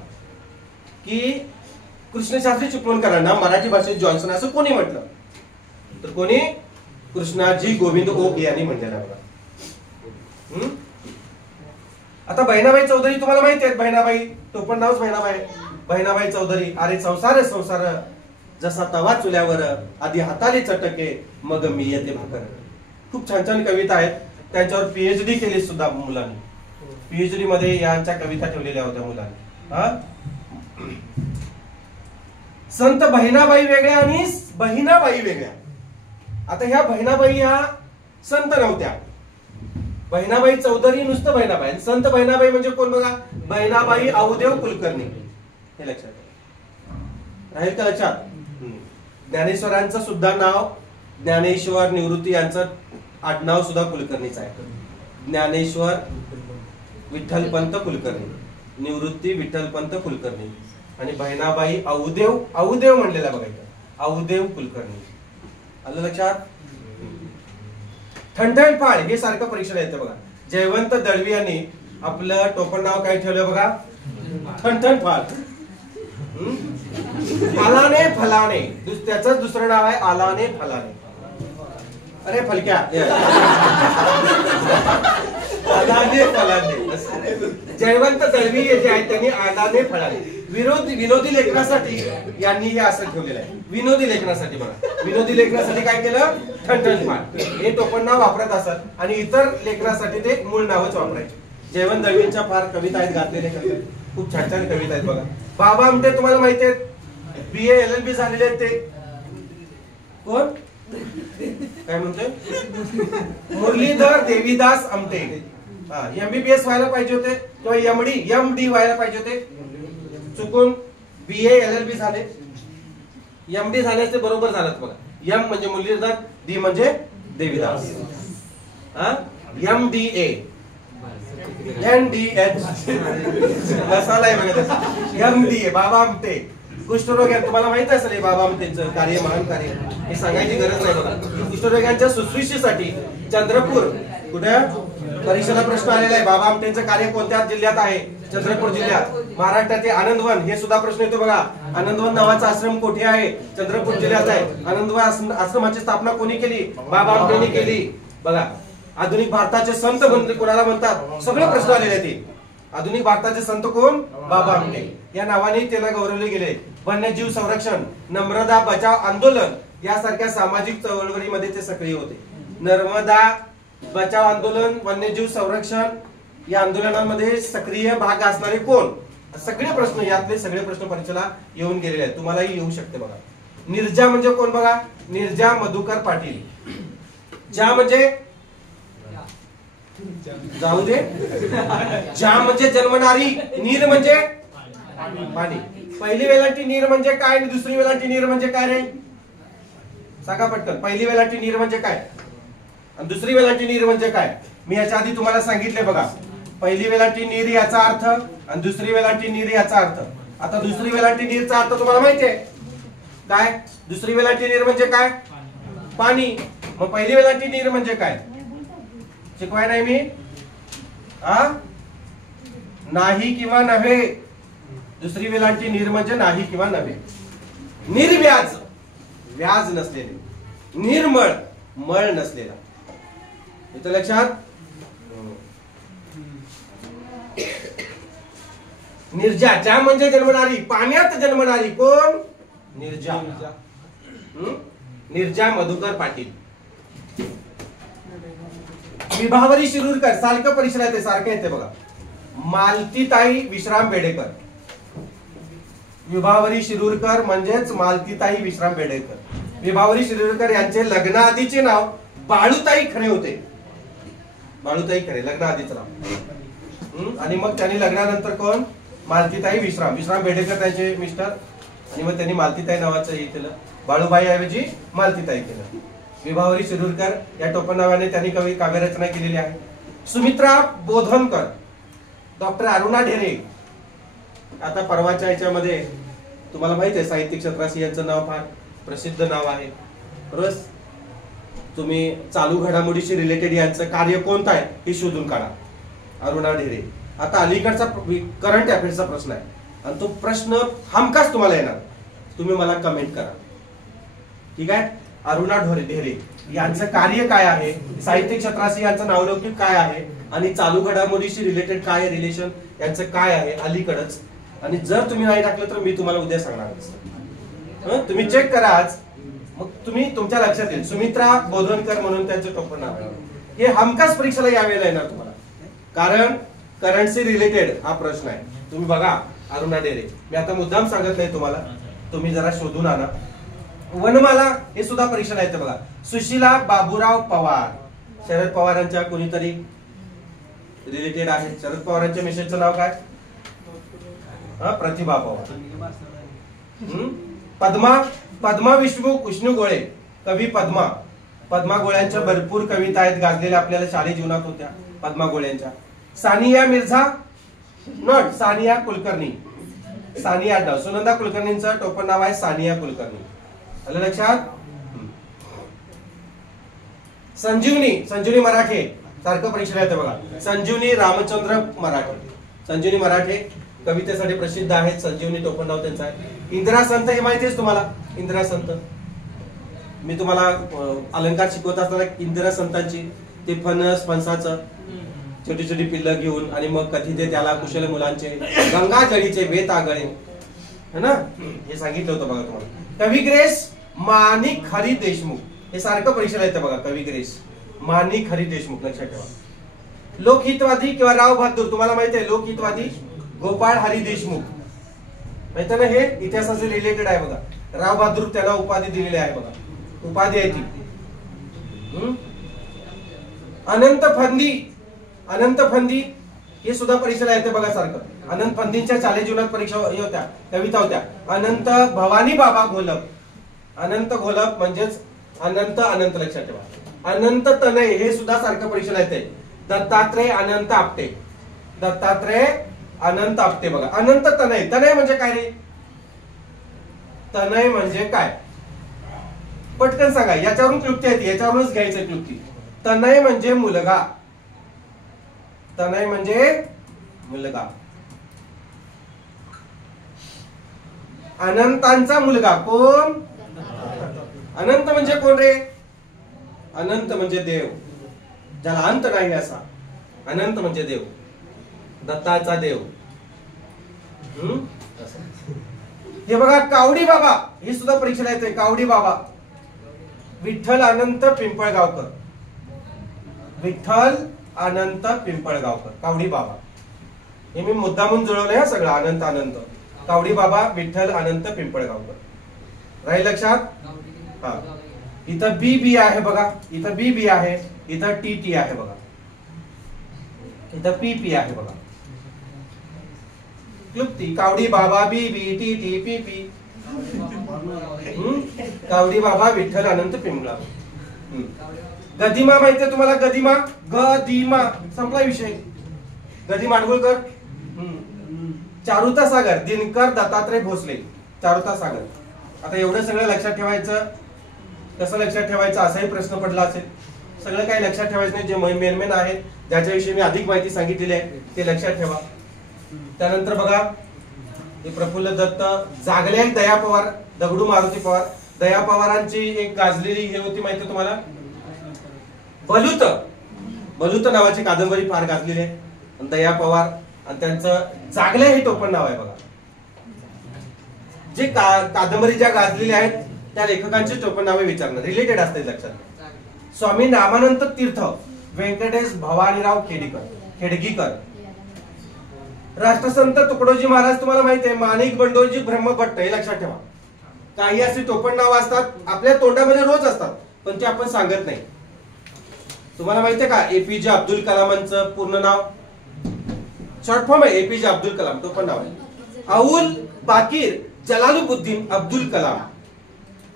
की कृष्णशास्त्री चिपळूणकरांना मराठी भाषेत जॉन्सन असं कोणी म्हटलं, तर कोणी, कृष्णाजी गोविंद ओक यांनी म्हटलेलं आहे बघा. आता बहिणाबाई चौधरी तुम्हाला माहिती आहेत, बहिणाबाई, टोपण नावच बहिणाबाई. बहिणाबाई चौधरी, अरे संसार संसार जसा तवा चुल्यावर, आधी हाताले चटके मग मी येते भाकर. खूप छान छान कविता आहेत. त्यांच्यावर पीएचडी केली सुद्धा मुलांनी. पीएचडी मध्ये यांच्या कविता ठेवलेल्या होत्या मुलांनी. संत बहिणाबाई वेगळ्या आणि बहिणाबाई वेगळ्या. आता ह्या बहिणाबाई ह्या संत नव्हत्या. बहिणाबाई चौधरी नुसतं बहिणाबाई. संत बहिणाबाई म्हणजे कोण बघा, बहिणाबाई अवदेव कुलकर्णी. हे लक्षात राहील का? लक्षात. ज्ञानेश्वरांचं सुद्धा नाव ज्ञानेश्वर निवृत्ती यांचं आडनाव सुद्धा कुलकर्णीच आहे. ज्ञानेश्वर विठ्ठलपंत कुलकर्णी, निवृत्ती विठ्ठलपंत कुलकर्णी, आणि बहिणाबाई अवदेव, अवदेव म्हणलेला बघायचं, अवदेव कुलकर्णी. आलं लक्षात? ठणठण फाळ हे सारखं परीक्षेला येतं बघा. जयवंत दळवी यांनी आपलं टोपण नाव काय ठेवलं बघा, ठणठण फाळ. आलाने फलाने, त्याचं दुसरं नाव आहे आलाने फलाने. अरे फलक्या, आलाने फलाने. जयवंत दळवी जे आहेत त्यांनी आलाने फलाने विनोदी लेखनासाठी यांनी हे असं ठेवलेलं आहे. विनोदी लेखनासाठी बघा, विनोदी लेखनासाठी काय केलं, ठणठण फाळ हे टोपण नाव वापरत असत, आणि इतर लेखनासाठी ते मूळ नावच वापरायचे. जयवंत दळवींच्या फार कविता आहेत, गाजलेले कविता, खूप छान छान कविता आहेत बघा. बाबा आमटे तुम्हाला माहिती आहेत, BA LLB झालेले आहेत. ते कोण, काय म्हणतोय, मुरलीधर देवीदास आमटे. MBBS व्हायला पाहिजे होते किंवा MD व्हायला पाहिजे होते, चुकून BA LLB झाले. MD झाल्याचे बरोबर झालं बघा. M म्हणजे मुरलीधर, D म्हणजे देवीदास, MDA NDH मसाला आहे बघा. MDA बाबा आमटे कुष्ठरोग. तुम्हाला माहित असेल बाबा आमटेंचं कार्य, महान कार्य, हे सांगायची गरज नाही बघा. कुष्ठरोग्यांच्या सुश्रुषेसाठी चंद्रपूर, कुठे परीक्षेला प्रश्न आलेला आहे, बाबा आमटेंचं कार्य कोणत्या जिल्ह्यात आहे, चंद्रपूर जिल्ह्यात. महाराष्ट्राचे आनंदवन हे सुद्धा प्रश्न येतो बघा. आनंदवन नावाचा आश्रम कुठे आहे, चंद्रपूर जिल्ह्यात आहे. आनंदवन आश्रमाची स्थापना कोणी केली, बाबा आमटेंनी केली बघा. आधुनिक भारताचे संत कोणाला म्हणतात, सगळे प्रश्न आलेले आहेत. आधुनिक भारताचे संत कोण, बाबा आमटे या नावाने त्याला गौरवले गेले. वन्यजीव संरक्षण, नर्मदा बचाव आंदोलन यासारख्या सामाजिक चळवळीमध्ये ते सक्रिय होते. नर्मदा बचाव आंदोलन, वन्यजीव संरक्षण या आंदोलनांमध्ये सक्रिय भाग असणारे कोण, सगळे प्रश्न, यातले सगळे प्रश्न परीक्षेला येऊन गेलेले आहेत. तुम्हालाही येऊ शकते बघा. निर्जा म्हणजे कोण बघा, निर्जा मधुकर पाटील. ज्या म्हणजे जाऊ दे, ज्या म्हणजे जन्मणारी, नीर म्हणजे पाणी. पहिली वेलांटी नीर म्हणजे काय, दुसरी वेलांटी नीर म्हणजे काय रे, सांगा पटकन. पहिली वेलांटी नीर म्हणजे काय आणि दुसरी वेलांटी नीर म्हणजे काय? मी याच्या आधी तुम्हाला सांगितले बघा. पहिली वेलांटी नीर याचा अर्थ आणि दुसरी वेलांटी नीर याचा अर्थ. आता दुसरी वेलांटी नीरचा अर्थ तुम्हाला माहिती आहे काय? दुसरी वेलांटी नीर म्हणजे काय, पाणी. मग पहिली वेलांटी नीर म्हणजे काय शिकवाय नाही मी, नाही किंवा नव्हे. दुसरी वेलांटी नीर म्हणजे नाही किंवा नव्हे. निर्व्याज, व्याज नसलेले. निर्मळ, मळ नसलेला. इथं लक्षात. निर्जा. ज्या म्हणजे जन्मणारी, पाण्यात जन्मणारी. कोण? निर्जा. निर्जा मधुकर पाटील. विभावरी शिरूरकर. सारखं परीक्षा येते, सारखं येते बघा. मालतीताई विश्राम बेडेकर. विभावरी शिरूरकर म्हणजेच मालतीताई विश्राम बेडेकर. विभावरी शिरूरकर यांचे लग्नाआधीचे नाव बाळूताई खरे होते. बाळूताई खरे लग्नाआधीचं नाव. आणि मग त्यांनी लग्नानंतर कोण? मालतीताई विश्राम. विश्राम बेडेकर त्यांचे मिस्टर. आणि मग त्यांनी मालतीताई नावाचं हे केलं. बाळूबाई ऐवजी मालतीताई केलं. विभावरी शिरूरकर या टोपण नावाने त्यांनी कवी काव्यरचना केलेली आहे. सुमित्रा बोधनकर. डॉक्टर अरुणा ढेरे. आता परवाच्या याच्यामध्ये तुम्हाला माहिती आहे साहित्य क्षेत्राशी यांचं नाव फार प्रसिद्ध नाव आहे. रोज तुम्ही चालू घडामोडीशी रिलेटेड यांचं कार्य कोणतं आहे हे शोधून काढा. अरुणा ढेरे. आता अलीकडचा करंट अफेअर्सचा प्रश्न आहे आणि तो प्रश्न हमखास तुम्हाला येणार. तुम्ही मला कमेंट करा. ठीक आहे. अरुणा ढेरे यांचं कार्य काय आहे, साहित्य क्षेत्राशी यांचं नावलौकिक काय आहे आणि चालू घडामोडीशी रिलेटेड काय रिलेशन यांचं काय आहे अलीकडच. आणि जर तुम्ही नाही टाकलं तर मी तुम्हाला उद्या सांगणार. तुम्ही चेक करा आज, मग तुम्ही तुमच्या लक्षात येईल. सुमित्रा बोधनकर म्हणून त्यांचं टोपण नाव आहे. हे हमखास परीक्षेला यावेळेला येणार तुम्हाला, कारण करंटशी रिलेटेड हा प्रश्न आहे. तुम्ही बघा अरुणा ढेरे. मी आता मुद्दाम सांगत नाही तुम्हाला, तुम्ही जरा शोधून आणा. वनमाला हे सुद्धा परीक्षेला येते बघा. सुशीला बाबूराव पवार. शरद पवारांच्या कोणीतरी रिलेटेड आहे. शरद पवारांच्या मिसेसचं नाव काय? प्रतिभा पवार. पद्मा विष्णू गोळे. कवी पद्मा. पद्मा गोळ्यांच्या भरपूर कविता आहेत गाजलेल्या, आपल्याला शालेय जीवनात होत्या पद्मा गोळ्यांच्या. सानिया मिर्झा. नॉट सानिया कुलकर्णी. सानिया नाव. सुनंदा कुलकर्णींचं टोपण नाव आहे सानिया कुलकर्णी. आलं लक्षात? संजीवनी मराठे. सारखं परीक्षेला येतं बघा. संजीवनी रामचंद्र मराठे. संजीवनी मराठे कवितेसाठी प्रसिद्ध आहेत. संजीवनी टोपण नाव त्यांचं आहे. इंदिरा संत हे माहितीच तुम्हाला. इंदिरा संत मी तुम्हाला अलंकार शिकवत असताना इंदिरा संतांची ते फणसाचं छोटी छोटी पिल्लं घेऊन आणि मग कधी ते त्याला कुशल मुलांचे गंगाजळीचे बेत आगळे है ना, हे सांगितलं होतं बघा तुम्हाला. कवी ग्रेस माणिक हरी देशमुख. हे सारखं परीक्षेला येतं बघा. कवी ग्रेस माणिक हरी देशमुख लक्षात ठेवा. लोकहितवादी किंवा राव बहादूर. तुम्हाला माहिती आहे लोकहितवादी गोपाळ हरी देशमुख. माहिती ना, हे इतिहासाचे रिलेटेड आहे बघा. राव बहादूर त्याला उपाधी दिलेली आहे बघा. उपाधी आहे ती. अनंत फंदी हे सुद्धा परीक्षेला येते बघा सारखं. अनंत फंदींच्या शालेय जीवनात परीक्षा होत्या, कविता होत्या. अनंत भवानी बाबा घोलप. अनंत घोलप म्हणजेच अनंत लक्षात ठेवा. अनंत तनय हे सुद्धा सारखं परीक्षेला येते. दत्तात्रय अनंत आपटे. दत्तात्रय अनंत आपटे बघा. अनंत तनय. तनय म्हणजे काय रे? तनय म्हणजे काय? पटकन सांगा. याच्यावरून क्लुप्ती येते, याच्यावरूनच घ्यायचं क्लुप्ती. तनय म्हणजे मुलगा. तनय म्हणजे मुलगा. अनंतांचा मुलगा कोण? अनंत म्हणजे कोण रे? अनंत म्हणजे देव, ज्याला अंत नाही असा. अनंत म्हणजे देव, दत्ताचा देव. हे बघा कावडी बाबा हे सुद्धा परीक्षेला येते. कावडी बाबा विठ्ठल अनंत पिंपळगावकर. विठ्ठल अनंत पिंपळगावकर. कावडी बाबा हे मी मुद्दामून जुळवलंय सगळं. अनंत कावडी बाबा विठ्ठल अनंत पिंपळगावकर. राहील लक्षात? हा. इथं बी आहे बघा. इथं बी आहे. इथं टी आहे बघा. इथं पी आहे बघा. क्लुप्ती. कावडी बाबा बी टी पी. कावडी बाबा विठ्ठल अनंत पिंपळगाव. गदिमा माहितीये तुम्हाला? गदिमा संपला विषय. गदी माडगुळकर. चारुता सागर दिनकर दत्तात्रय भोसले. चारुता सागर. आता एवढं सगळं लक्षात ठेवायचं. कसं लक्षात ठेवायचं असाही प्रश्न पडला असेल. सगळं काही लक्षात ठेवायचं नाही. जे मेन आहेत ज्याच्याविषयी मी अधिक माहिती सांगितलेली आहे ते लक्षात ठेवा. त्यानंतर बघा हे प्रफुल्ल दत्त जागले. दया पवार. दगडू मारुती पवार. दया पवारांची एक गाजलेली हे होती माहिती तुम्हाला? बलूत नावाची कादंबरी फार गाजलेली आहे. दया पवार आणि त्यांचं जागल्या हे टोपण नाव आहे बघा. जे कादंबरी ज्या गाजलेल्या आहेत त्या लेखकांची टोपण नावे विचारणार, रिलेटेड असते लक्षात. स्वामी नामानंद तीर्थ व्यंकटेश भवानीराव खेडगीकर. राष्ट्रसंत तुकडोजी महाराज तुम्हाला माहिती आहे, माणिक बंडोजी ब्रह्मभट्ट, हे लक्षात ठेवा. काही असे टोपण नाव असतात आपल्या तोंडामध्ये रोज असतात पण ते आपण सांगत नाही. तुम्हाला माहितीये का एपीजे अब्दुल कलामांचं पूर्ण नाव, शॉर्ट फॉर्म आहे एपीजे अब्दुल कलाम, टोपण नाव आहे अउल बाकीर जलालुद्दीन अब्दुल कलाम.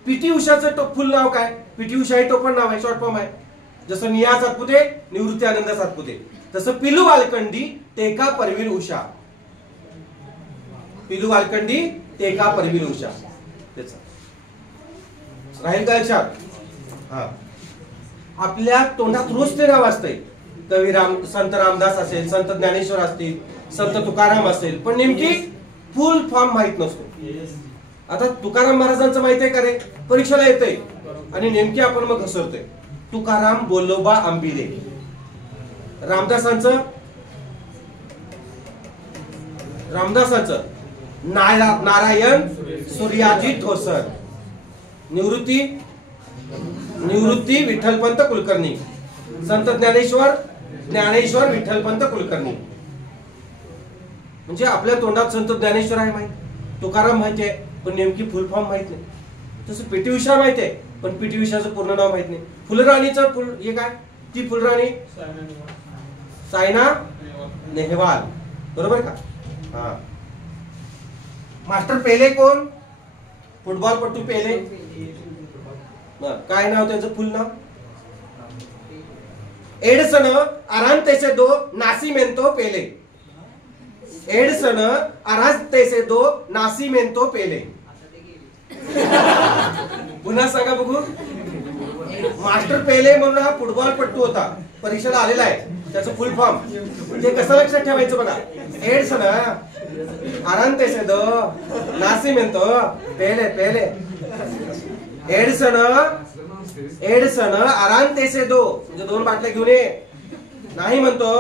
पीटी उषाचं फुल नाव काय? पीटी उषा हे टोपण नाव आहे, शॉर्ट फॉर्म आहे. जसं निया सातपुते निवृत्ती आनंद सातपुते, तसं पिलू वालकंडी टेका परवीन उषा. पिलू वालकंडी टेका परवीन उषा राहील का लक्षात? हा, आपल्या तोंडात रोज ते नाव असतंय. कवी संत रामदास असेल, संत ज्ञानेश्वर असतील, संत तुकाराम असेल, पण नेमकी फुल फॉर्म माहित नसतो. आता तुकाराम महाराजांचं माहिती आहे का रे? परीक्षेला येतंय आणि नेमकी आपण मग घसरतोय. तुकाराम बोलोबा आंबिले. रामदासांचं नारायण सूर्याजी ठोसर. निवृत्ती विठ्ठलपंत कुलकर्णी. संत ज्ञानेश्वर विठ्ठलपंत कुलकर्णी. म्हणजे आपल्या तोंडात संत ज्ञानेश्वर आहे माहिती, तुकाराम माहिती आहे पण नेमकी फुल फॉर्म माहित नाही. तसं पीटी उषा माहिती आहे पण पीटी उषाचं पूर्ण नाव माहित नाही. फुलराणीचं फुल हे काय? ती फुलराणी सायना नेहवाल, बरोबर का? हा. मास्टर पेले कोण? फुटबॉलपटू पेले. काय नाव त्यांचं फुल नाव? एडसन अरांतेसेदो नासिमेंतो पेले. एडसन अरांतेसेदो नासिमेंतो पेले. पुन्हा सांगा बघू. मास्टर पेले म्हणून हा फुटबॉलपटू होता, परीक्षेला आलेला आहे. त्याचं फुल फॉर्म ते कसं लक्षात ठेवायचं बघा. एडसन अरांतेसेदो नासिमेंतो पेले पेले. एडसन अरांतेसेदो म्हणजे 2 बाटल्या घेऊन ये. नाही म्हणतो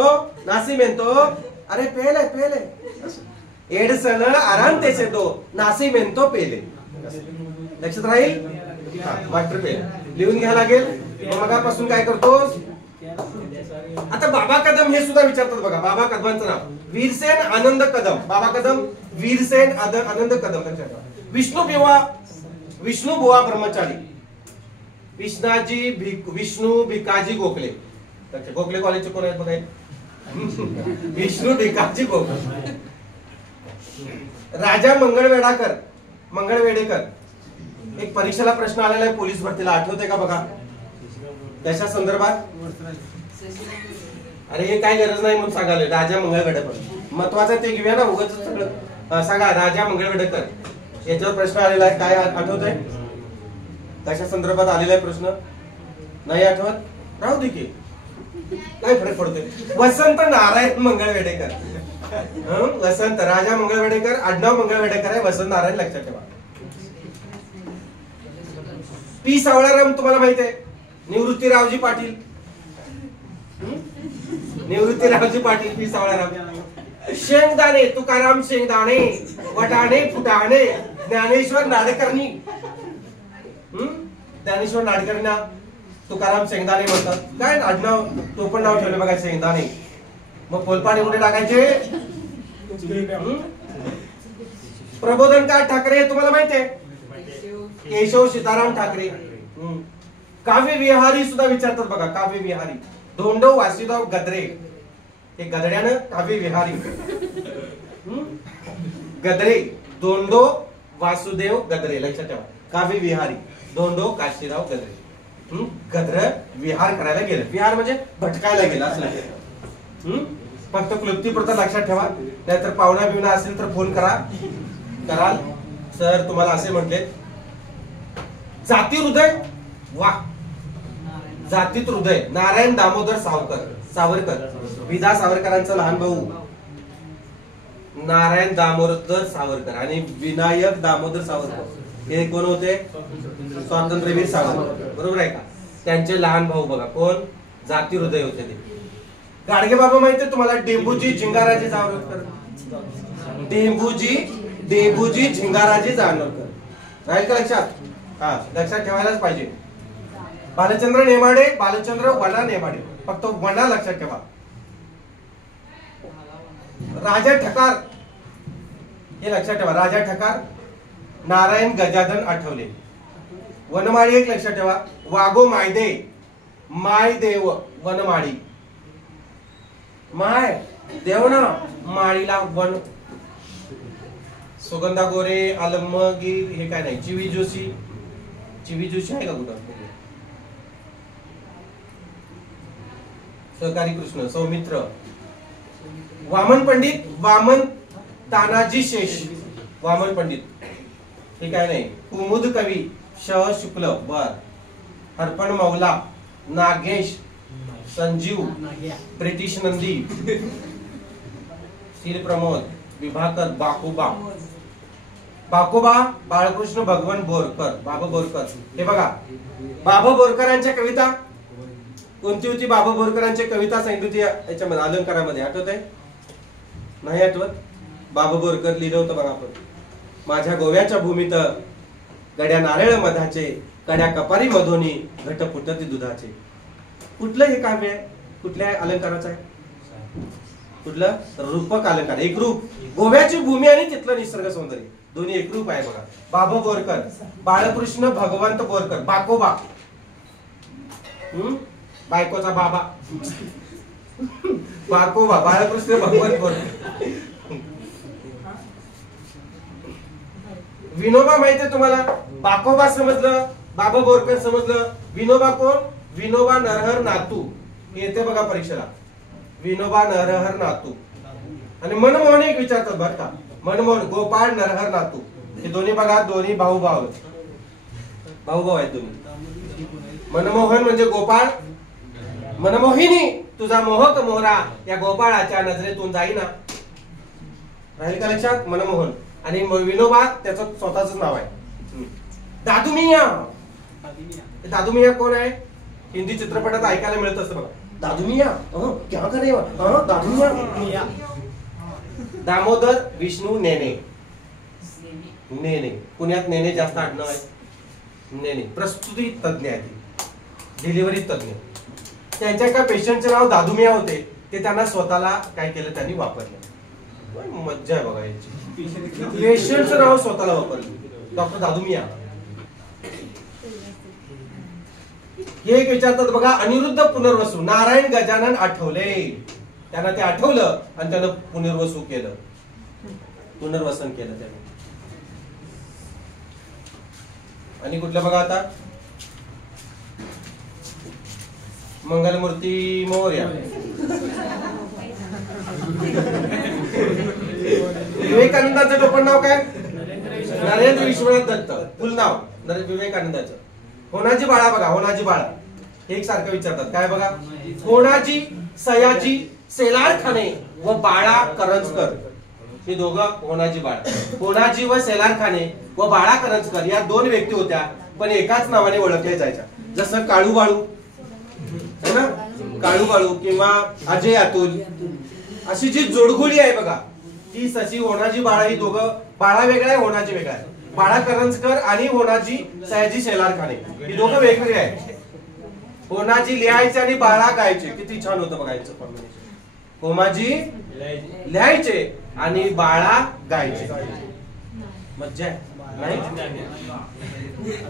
नासिमेंतो, अरे पेले पेले. एडसन अरांतेसेदो नासिमेंतो पेले. लक्षात राहील? मास्टर पेले लिहून घ्यायला लागेल. मगापासून काय करतोस? आता बाबा कदम हे सुद्धा विचारतात बघा. बाबा कदमांचं नाव वीरसेन आनंद कदम. बाबा कदम वीरसेन आनंद कदम. लक्षात ठेवा. विष्णू बुवा ब्रह्मचारी. विष्णू भिकाजी गोखले. गोखले कॉलेजचे कोण आहेत बघा? विष्णू भिकाजी गोखले. राजा मंगळवेडेकर. एक परीक्षेला प्रश्न आलेला आहे पोलीस भरतीला, आठवते का बघा? त्याच्या संदर्भात अरे हे काय गरज नाही म्हणून सांगाले. राजा मंगळवेडेकर महत्वाचं ते घेऊया ना, उगाच सगळं सांगा. राजा मंगळवेडेकर याच्यावर प्रश्न आलेला आहे, काय आठवत आहे? कशा संदर्भात आलेला आहे प्रश्न? नाही आठवत? राहू दे की, काय फरक पडतोय. वसंत नारायण मंगळवेडेकर. वसंत राजा मंगळवेडेकर, आडनाव मंगळवेडेकर आहे, वसंत नारायण. लक्षात ठेवा. पी सावळाराम तुम्हाला माहिती आहे. निवृत्तीरावजी पाटील. पी सावळाराम. शेंगदाणे तुकाराम शेंगदाणे, वटाणे फुटाणे. ज्ञानेश्वर नाडेकर्णी. ज्ञानेश्वर नाडकर्णींना तुकाराम शेंगदाणे म्हणतात. काय आडनाव टोपण नाव ठेवले बघा, शेंगदाणे. मग फुलपाणी कुठे टाकायचे? प्रबोधनकार ठाकरे तुम्हाला माहिती आहे, केशव सीताराम ठाकरे. काव्य विहारी सुद्धा विचारतात बघा. काव्य विहारी धोंडो वासुदेव गद्रे. हे गदड्यानं काव्य विहारी. गद्रे धोंडो वासुदेव गद्रे. लक्षात ठेवा. काव्य विहारी धोंडो काशीराव गद्रे. गद्र विहार करायला गेलं. विहार म्हणजे भटकायला गेला असं लक्षात. फक्त क्लुप्तीपुरता लक्षात ठेवा. नाहीतर पाहुणा बिवणा असेल तर फोन कराल. सर तुम्हाला असे म्हटले. जाती हृदय. वा. जातीत हृदय. नारायण दामोदर सावरकर. विदा सावरकरांचा लहान भाऊ नारायण दामोदर सावरकर आणि विनायक दामोदर सावरकर हे कोण होते? स्वातंत्र्यवीर सावरकर. बरोबर आहे का? त्यांचे लहान भाऊ बघा कोण? जाती हृदय होते ते. गाडगे बाबा माहितीये तुम्हाला? डेंबूजी झिंगाराजी जाणवकर, डेंबूजी झिंगाराजी जाणवकर. राहील का लक्षात? हा, लक्षात ठेवायलाच पाहिजे. बालचंद्र नेमाडे, बालचंद्र वना नेमाडे, फक्त वना लक्षात ठेवा. राजा ठकार, हे लक्षात ठेवा. राजा ठकार, नारायण गजानन आठवले. वनमाळी एक लक्षात ठेवा. वाघो मायदे, माय देव वनमाळी. माय देव ना, माळीला वन. सुगंधा गोरे, आलमगीर, हे काय नाही. चिवी जोशी, चिवी जोशी आहे का कुठं? सहकारी कृष्ण, सौमित्र. वामन पंडित, वामन तानाजी शेष, वामन पंडित, हे काय नाही. कुमुद कवी, श शुक्ल, बर. हरपण मौला, नागेश, संजीव, ब्रिटिश नंदी, शील प्रमोद, विभाकर, बाकोबा. बाकोबा बाळकृष्ण भगवान बोरकर, बाबा बोरकर. हे बघा, बाबा बोरकरांच्या कविता कोणती होती? बाबा बोरकरांची कविता सांगितली होती याच्यामध्ये, अलंकारामध्ये. आठवत आहे? नाही आठवत? बाबा बोरकर लिहिलं होतं बघा आपण. माझ्या गोव्याच्या भूमीत गड्या नारळ मधाचे, कड्या कपारी मधोनी, घट फुटती दुधाचे. कुठलं हे काव्य आहे? कुठल्या अलंकाराचं आहे? कुठलं? रूपक अलंकार. एक रूप. गोव्याची भूमी आणि तिथलं निसर्ग सौंदर्य दोन्ही एक रूप आहे बघा. बाबा बोरकर, बाळकृष्ण भगवंत बोरकर, बाकोबा, बायकोचा बाबा, बाकोबा, बाळकृष्ण भगवंत बोरकर. विनोबा माहितीये तुम्हाला? बाकोबा समजलं, बाबा बोरकर समजलं. विनोबा कोण? विनोबा नरहर नातू, येते बघा परीक्षेला. विनोबा नरहर नातू. आणि मनमोहन एक विचारतात बरं का, मनमोहन, गोपाळ नरहर नातू. हे दोन्ही बघा, दोन्ही भाऊ भाऊ आहेत दोन्ही. मनमोहन म्हणजे गोपाळ. मनमोहिनी, तुझा मोहक मोहरा या गोपाळाच्या नजरेतून जाईना. राहील का लक्षात? मनमोहन. आणि विनोबा त्याचं स्वतःच नाव आहे. दादूमिया, दादूमिया कोण आहे? हिंदी चित्रपटात ऐकायला मिळत असतं बघा. दादूमिया, क्या करे दादूमिया. दामोदर विष्णू नेने, नेने. पुण्यात नेने जास्त आडनाव आहे. नेने प्रस्तुती तज्ञ आहे, डिलिव्हरी तज्ञ. त्यांच्या एका पेशंटचे नाव दादूमिया होते, ते त्यांना स्वतःला काय केलं, त्यांनी वापरलं. मज्जा आहे बघा याची. पेशंटचं नाव स्वतःला वापरलं, डॉक्टर दादूमिया. हे एक विचारतात बघा, अनिरुद्ध पुनर्वसू, नारायण गजानन आठवले. त्यांना ते आठवलं आणि त्यानं पुनर्वसू केलं, पुनर्वसन केलं त्याने. आणि कुठलं बघा आता? मंगलमूर्ती मोरया. विवेकानंदांचं टोपण नाव काय? नरेंद्र विश्वनाथ दत्त. फुल नाव विवेकानंदाचं. होनाजी बाळा बघा, होनाजी बाळा. एक सारखं विचारतात. काय बघा? होनाजी सयाजी सेलारखाने व बाळा करंजकर. हे दोघं होनाजी बाळा. होनाजी व सेलारखाने व बाळा करंजकर या दोन व्यक्ती होत्या, पण एकाच नावाने ओळखल्या जायच्या. जसं काळू बाळू है ना, काळू बाळू किंवा अजय अतुल, अशी जी जोडगोळी आहे बघा, ती सची होनाजी बाळा. ही दोघं, बाळा वेगळा आहे, होनाजी वेगळा आहे. बाळा करंजकर आणि होनाजी सयाजी सेलारखाने ही दोघं वेगवेगळे आहेत. होनाजी लिहायचे आणि बाळा गायचे. किती छान होतं बघा यांचं कॉम्बिनेशन. होमाजी लिहायचे आणि बाळा गायचे. मज्जा आहे नाही?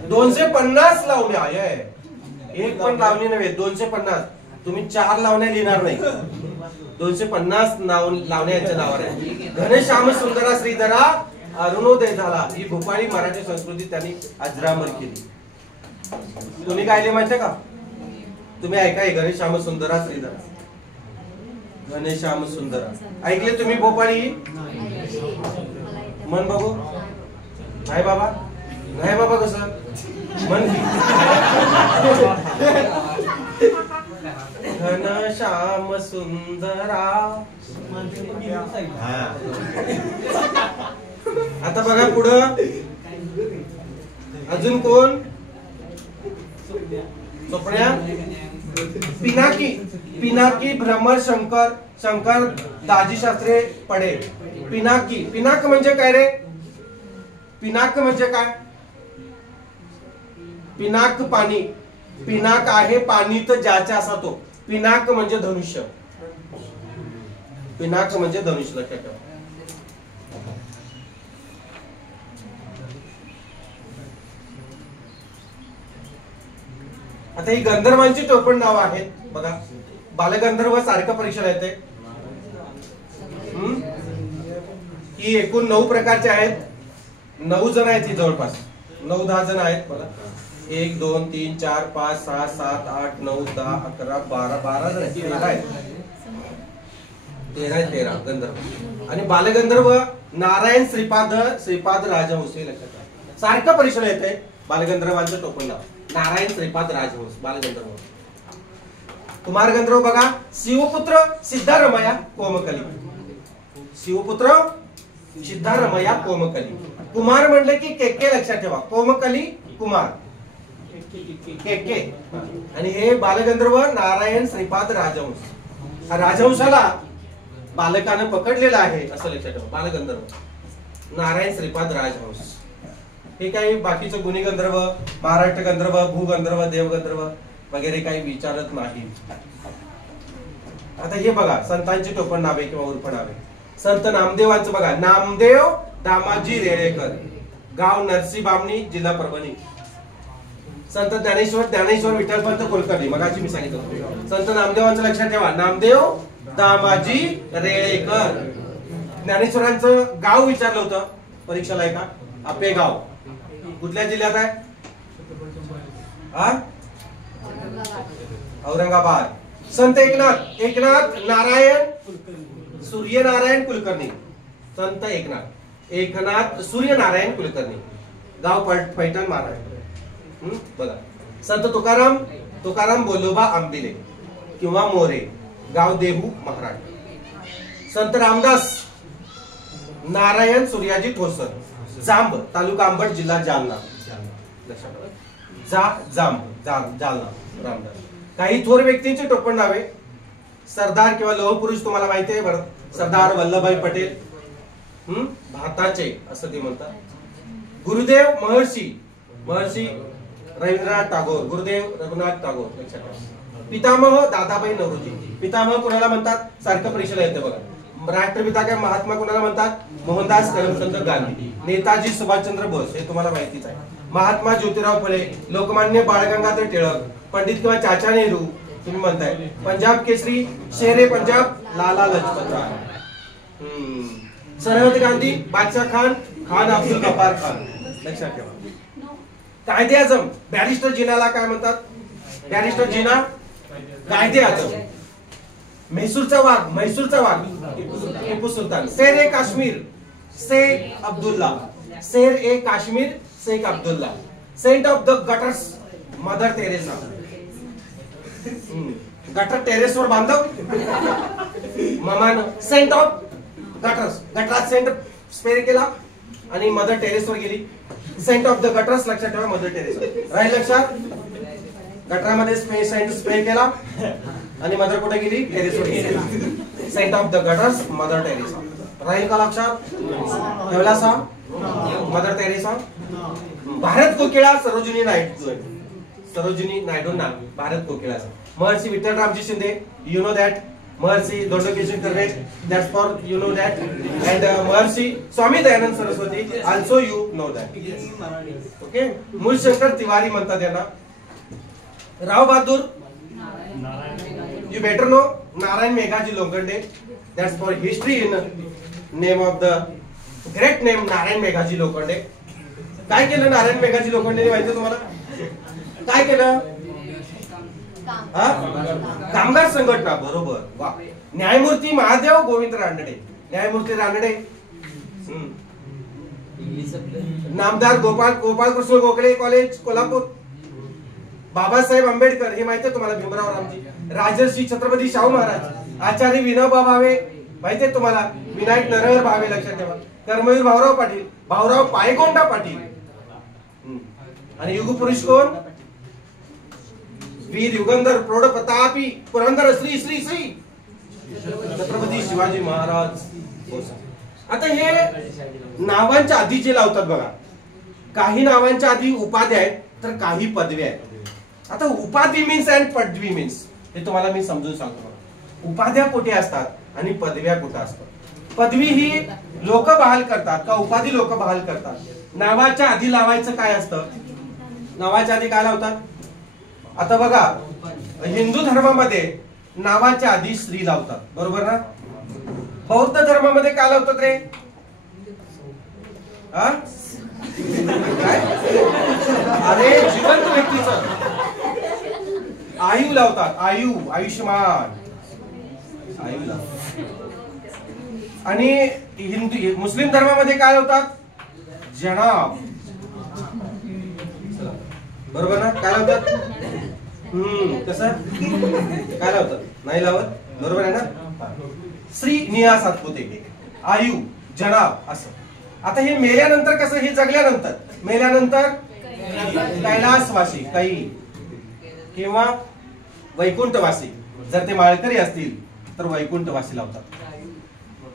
250 लावण्या आहे. एक पण लावणी नव्हे, 250. तुम्ही 4 लावण्या लिहिणार नाही. 250 लावण्या यांच्या नावावर आहे. घनश्याम सुंदरा श्रीधरा अरुणोदय झाला, ही भोपाळी मराठी संस्कृती त्यांनी अजरामर केली. तुम्ही गायले माहितीये का? तुम्ही ऐका, घनश्याम सुंदरा श्रीधरा, घनश्याम सुंदरा ऐकले तुम्ही? भोपाळी मन बघू. नाही बाबा, नाही बाबा, कसं मन? घनश्याम सुंदरा. आता बघा पुढं अजून कोण? स्वप्न्या, पिनाकी. पिनाकी भ्रमर शंकर शंकर दाजी शास्त्रे पडे. पिनाकी, पिनाक म्हणजे काय रे? पिनाक म्हणजे काय? पिनाक पाणी, पिनाक आहे पाणी तर ज्याच्या असा तो. पिनाक म्हणजे धनुष्य, पिनाक म्हणजे धनुष्य लक्षात ठेवा. आता ही गंधर्वांची टोपण नाव आहेत बघा. बालगंधर्व सारखं परीक्षेला येते. ही एकूण 9 प्रकारचे आहेत. 9 जण आहेत ही, जवळपास 9-10 जण आहेत बघा. 1 2 3 4 5 6 7 8 9 10 11 12 जण आहेत. 13 गंधर्व. आणि बालगंधर्व नारायण श्रीपाद राजहंस हे लक्षात ठेवा. सारखं परीक्षेला येते बालगंधर्वांचं टोपण नाव नारायण श्रीपाद राजहंस बालगंधर्व. कुमार गंधर्व बघा. शिवपुत्र सिद्धारमया कोमकली. शिवपुत्र सिद्धारमया कोमकली. कुमार म्हणले की के लक्षात ठेवा. कोमकली कुमार के. आणि हे बालगंधर्व नारायण श्रीपाद राजहंस. राजहंसाला बालकानं पकडलेला आहे असं लक्षात ठेवा. बालगंधर्व नारायण श्रीपाद राजहंस. हे काही बाकीचं गुणी गंधर्व, महाराष्ट्र गंधर्व, भूगंधर्व, देवगंधर्व वगैरे काही विचारत नाही. आता हे बघा संतांची टोपण नावे किंवा उर्फ नावे. संत नामदेवांचं बघा. नामदेव दामाजी रेळेकर, गाव नरसी बामणी, जिल्हा परभणी. संत ज्ञानेश्वर विठ्ठलपंत कुलकर्णी, मगाशी मी सांगितलं. संत नामदेवांचं लक्षात ठेवा. नामदेव दामाजी रेळेकर. ज्ञानेश्वरांचं गाव विचारलं होतं परीक्षेला एका. आपेगाव कुठल्या जिल्ह्यात आहे? औरंगाबाद. संत एकनाथ नारायण सूर्यनारायण कुलकर्णी. संत एकनाथ सूर्यनारायण कुलकर्णी, गाव पैठण महाराष्ट्र. बघा. संत तुकाराम बोलोबा आंबिले किंवा मोरे, गाव देहू महाराष्ट्र. संत रामदास नारायण सूर्याजी ठोसर, जांब तालुका अंबड, जिल्हा जालना. जालना रामदास. काही थोर व्यक्तींची टोपण नावे. सरदार किंवा लोहपुरुष तुम्हाला माहिती आहे बरं. सरदार वल्लभभाई पटेल भारताचे असं ते म्हणतात. गुरुदेव महर्षी रवींद्रनाथ टागोर, गुरुदेव रघुनाथ टागोर लक्षात ठेवा. पितामह दादाभाई नौरोजी. पितामह कोणाला म्हणतात? सारखं परीक्षेला येते बघा. राष्ट्रपिता काय महात्मा कोणाला म्हणतात? मोहनदास करमचंद गांधी. नेताजी सुभाषचंद्र बोस हे तुम्हाला माहितीच आहे. महात्मा ज्योतिराव फुले, लोकमान्य बाळ गंगाधर टिळक, पंडित किंवा चाचा नेहरू तुम्ही म्हणताय. पंजाब केसरी शेरे पंजाब लाला लजपत राय. सरहद गांधी बादशाह खान अब्दुल गफ्फार खान लक्षात ठेवा. कायदे आजम बॅरिस्टर जिनाला काय म्हणतात? बॅरिस्टर जिना कायदे आजम. म्हैसूरचा वाघ Tipu Sultan. Sher e Kashmir Sheikh Abdullah. Saint of the gutters Mother Teresa. Gutter terrace वर बांधव ममान. सेंट ऑफ गटरात सेंट स्पेअर केला आणि मदर टेरेस वर गेली. सेंट ऑफ द गटर्स लक्षात ठेवा. मदर टेरेसा राहील लक्षात. गटरामध्ये सेंट स्प्रे केला आणि मदर कुठे गेली? टेरेसवर गेली. Saint of the gutters Mother Teresa राहील का लक्षात? ठेवला सा मदर टेरेसा. भारत कोकिळा सरोजिनी नायडूंना Bharat Kokila. Maharshi Vitthal Ramji Shinde, you know that. Maharshi Dondkeshwar Karve, that's for you know that. And Maharshi Swami Dayanand Saraswati, also you know that. Okay. Mulshankar Tiwari म्हणतात यांना. Rao Bahadur you better know. Narayan Meghaji Lokhande, that's for history in name of the great name Narayan Meghaji Lokhande. काय केलं नारायण मेघाजी लोखंडे माहिती तुम्हाला? काय केलं? कामगार संघटना. बरोबर. वा. न्यायमूर्ती महादेव गोविंद रानडे. न्यायमूर्ती रानडे. नामदार गोपाळकृष्ण गोखले कॉलेज कोल्हापूर. बाबासाहेब आंबेडकर हे माहितीये तुम्हाला? भीमराव रामजी. राजर्षी छत्रपती शाहू महाराज. आचार्य विनोबा भावे माहितीये तुम्हाला? विनायक नरहर भावे लक्षात ठेवा. कर्मवीर भाऊराव पाटील, भाऊराव पायगोंडा पाटील. आणि युगपुरुष कोण? वीर युगंधर प्रौढ प्रतापी पुरंदर श्री श्री श्री छत्रपती शिवाजी महाराज. आता हे नावांच्या आधी जे लावतात बघा, काही नावांच्या आधी उपाध्या आहेत तर काही पदव्या आहेत. आता उपाधी मीन्स अँड पदवी मीन्स हे तुम्हाला मी समजून सांगतो. उपाध्या कुठे असतात आणि पदव्या कुठे असतात. पदवी ही लोक बहाल करतात का उपाधी लोक बहाल करतात. नावाच्या आधी लावायचं काय असतं, नावाच्या आधी काय लावतात. आता बघा हिंदू धर्मामध्ये नावाच्या आधी श्री लावतात, बरोबर ना. बौद्ध धर्मामध्ये काय लावतात रे, अरे जिवंत व्यक्तीचं आयु लावतात, आयु आयुष्यमान आयु लावतात. आणि हिंदू मुस्लिम धर्मामध्ये काय लावतात, जनाब, बरोबर ना. काय लावतात, कसं काय लावतात, नाही लावत, बरोबर आहे ना. श्री निया सातपुते, आयु, जनाब असं. आता हे मेल्यानंतर कसं, हे जगल्यानंतर, मेल्यानंतर कैलासवासी काही किंवा वैकुंठवासी, जर ते माळकरी असतील तर वैकुंठवासी लावतात.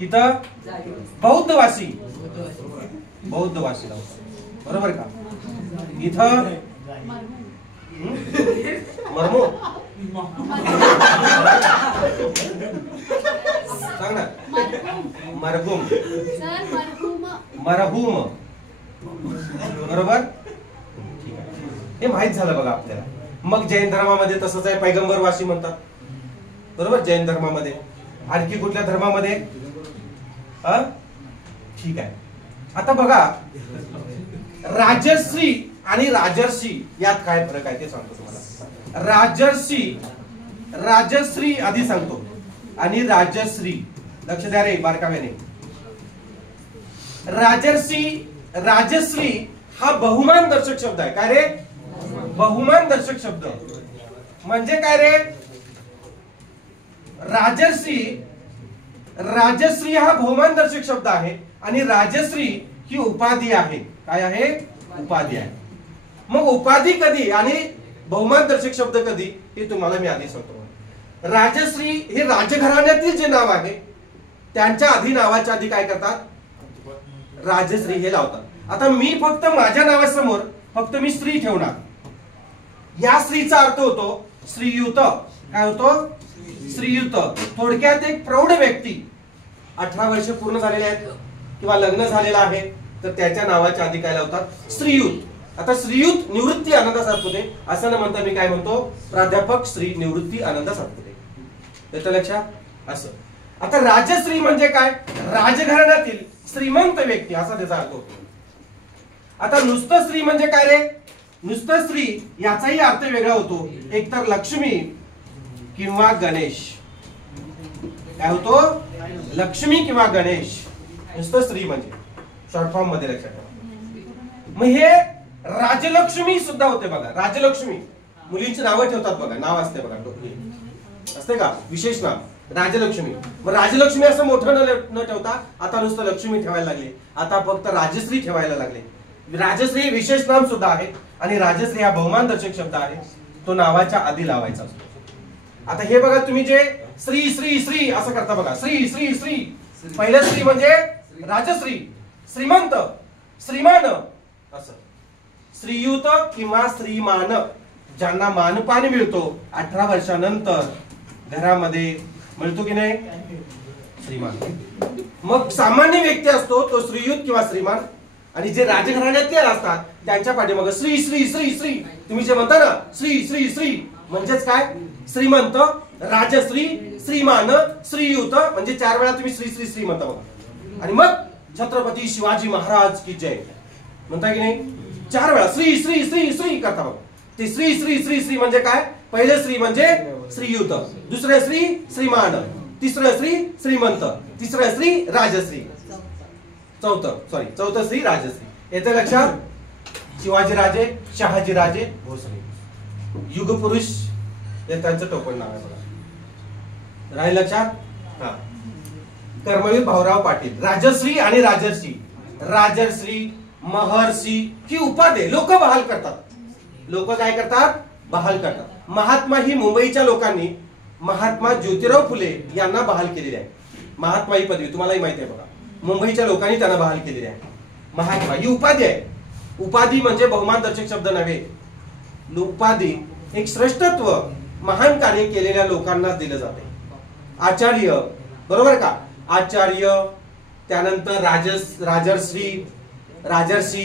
इथं बौद्धवासी लावतात, बरोबर का. इथं मरमो सांग ना, मरहुम मरहुम, बरोबर. हे माहित झालं बघा आपल्याला. मग जैन धर्मामध्ये तसंच आहे, पैगंबरवासी म्हणतात, बरोबर. जैन धर्मामध्ये. आणखी कुठल्या धर्मामध्ये, ठीक आहे. आता बघा राजश्री आणि राजर्षी यात काय फरक आहे ते सांगतो तुम्हाला. राजश्री आधी सांगतो आणि राजश्री, लक्ष द्या रे बारकाव्याने. राजश्री हा बहुमान दर्शक शब्द आहे. काय रे, बहुमान दर्शक शब्द म्हणजे काय रे. राजश्री हा बहुमान दर्शक शब्द आहे आणि राजश्री ही उपाधी आहे. काय आहे, उपाधी आहे. मग उपाधी कधी आणि बहुमान दर्शक शब्द कधी हे तुम्हाला मी आधी सांगतो. राजश्री हे राजघराण्यातील जे नाव आहे त्यांच्या आधी, नावाच्या आधी काय करतात, राजश्री हे लावतात. आता मी फक्त माझ्या नावासमोर फक्त मी स्त्री ठेवणार. या स्त्रीचा अर्थ होतो श्रीयुत. काय होतो, श्रीयुत. थोडक्यात एक प्रौढ व्यक्ती, 18 वर्ष पूर्ण झालेले आहेत किंवा लग्न झालेलं आहे तर त्याच्या नावाच्या आधी काय लावतात, श्रीयुत. आता श्रीयुत निवृत्ती आनंद सातपुते असं न म्हणता मी काय म्हणतो, प्राध्यापक श्री निवृत्ती आनंद सातपुते. येतं लक्षात असं. आता राजश्री म्हणजे काय, राजघराण्यातील श्रीमंत व्यक्ती असा त्याचा अर्थ होतो. आता नुसतं श्री म्हणजे काय रे, नुसतं श्री याचाही अर्थ वेगळा होतो. एक तर लक्ष्मी किंवा गणेश. काय होतो, लक्ष्मी किंवा गणेश. नुसतं स्त्री म्हणजे शॉर्ट फॉर्म मध्ये लक्षात ठेवा. मग हे राजलक्ष्मी सुद्धा होते बघा. राजलक्ष्मी मुलींची नावं ठेवतात बघा, नाव असते बघा, असते का विशेष नाव, राजलक्ष्मी. मग राजलक्ष्मी असं मोठं न ठेवता आता नुसतं लक्ष्मी ठेवायला लागले. आता फक्त राजश्री ठेवायला लागले. राजश्री हे विशेष नाम सुद्धा आहे आणि राजश्री हा बहुमान दर्शक शब्द आहे, तो नावाच्या आधी लावायचा असतो. आता हे बघा तुम्ही जे श्री श्री श्री असं करता बघा, श्री श्री श्री, पहिलं श्री म्हणजे राजश्री, श्रीमंत, श्रीमान असं. श्रीयुत किंवा श्रीमान ज्यांना मानपान मिळतो 18 वर्षानंतर घरामध्ये मिळतो की नाही, श्रीमान. मग सामान्य व्यक्ती असतो तो श्रीयुत किंवा श्रीमान. आणि जे राजघराण्यातले असतात त्यांच्या पाठीमागे श्री श्री श्री श्री, तुम्ही जे म्हणता ना श्री श्री श्री म्हणजेच काय, श्रीमंत, राजश्री, श्रीमान, श्रीयुत, म्हणजे 4 वेळा तुम्ही श्री श्री श्री म्हणता बघा. आणि मग छत्रपती शिवाजी महाराज की जय म्हणता की नाही, 4 वेळा श्री श्री श्री श्री करता बघा. ते श्री श्री श्री श्री म्हणजे काय, पहिले श्री म्हणजे श्रीयुत, दुसरे श्री श्रीमान, तिसरं श्री श्रीमंत, तिसरं श्री राजश्री, चौथं श्री राजश्री. येतं लक्षात. शिवाजी राजे, शहाजी राजे, भोसले, युगपुरुष हे त्यांचं टोपण नाव आहे बघा. राहील लक्षात. हा, कर्मवीर भाऊराव पाटील. राजश्री आणि राजर्षी, राजर्षी, महर्षी ही उपाधी लोक बहाल करतात. लोक काय करतात, बहाल करतात. महात्मा ही मुंबईच्या लोकांनी महात्मा ज्योतिराव फुले यांना बहाल केलेली आहे. महात्मा ही पदवी तुम्हालाही माहिती आहे बघा, मुंबईच्या लोकांनी त्यांना बहाल केलेली आहे. महात्मा ही उपाधी आहे. उपाधी म्हणजे बहुमानदर्शक शब्द नव्हे. उपाधी एक श्रेष्ठत्व महान कार्य केलेल्या लोकांना दिलं जाते. आचार्य, बरोबर का, आचार्य, त्यानंतर राजर्षी,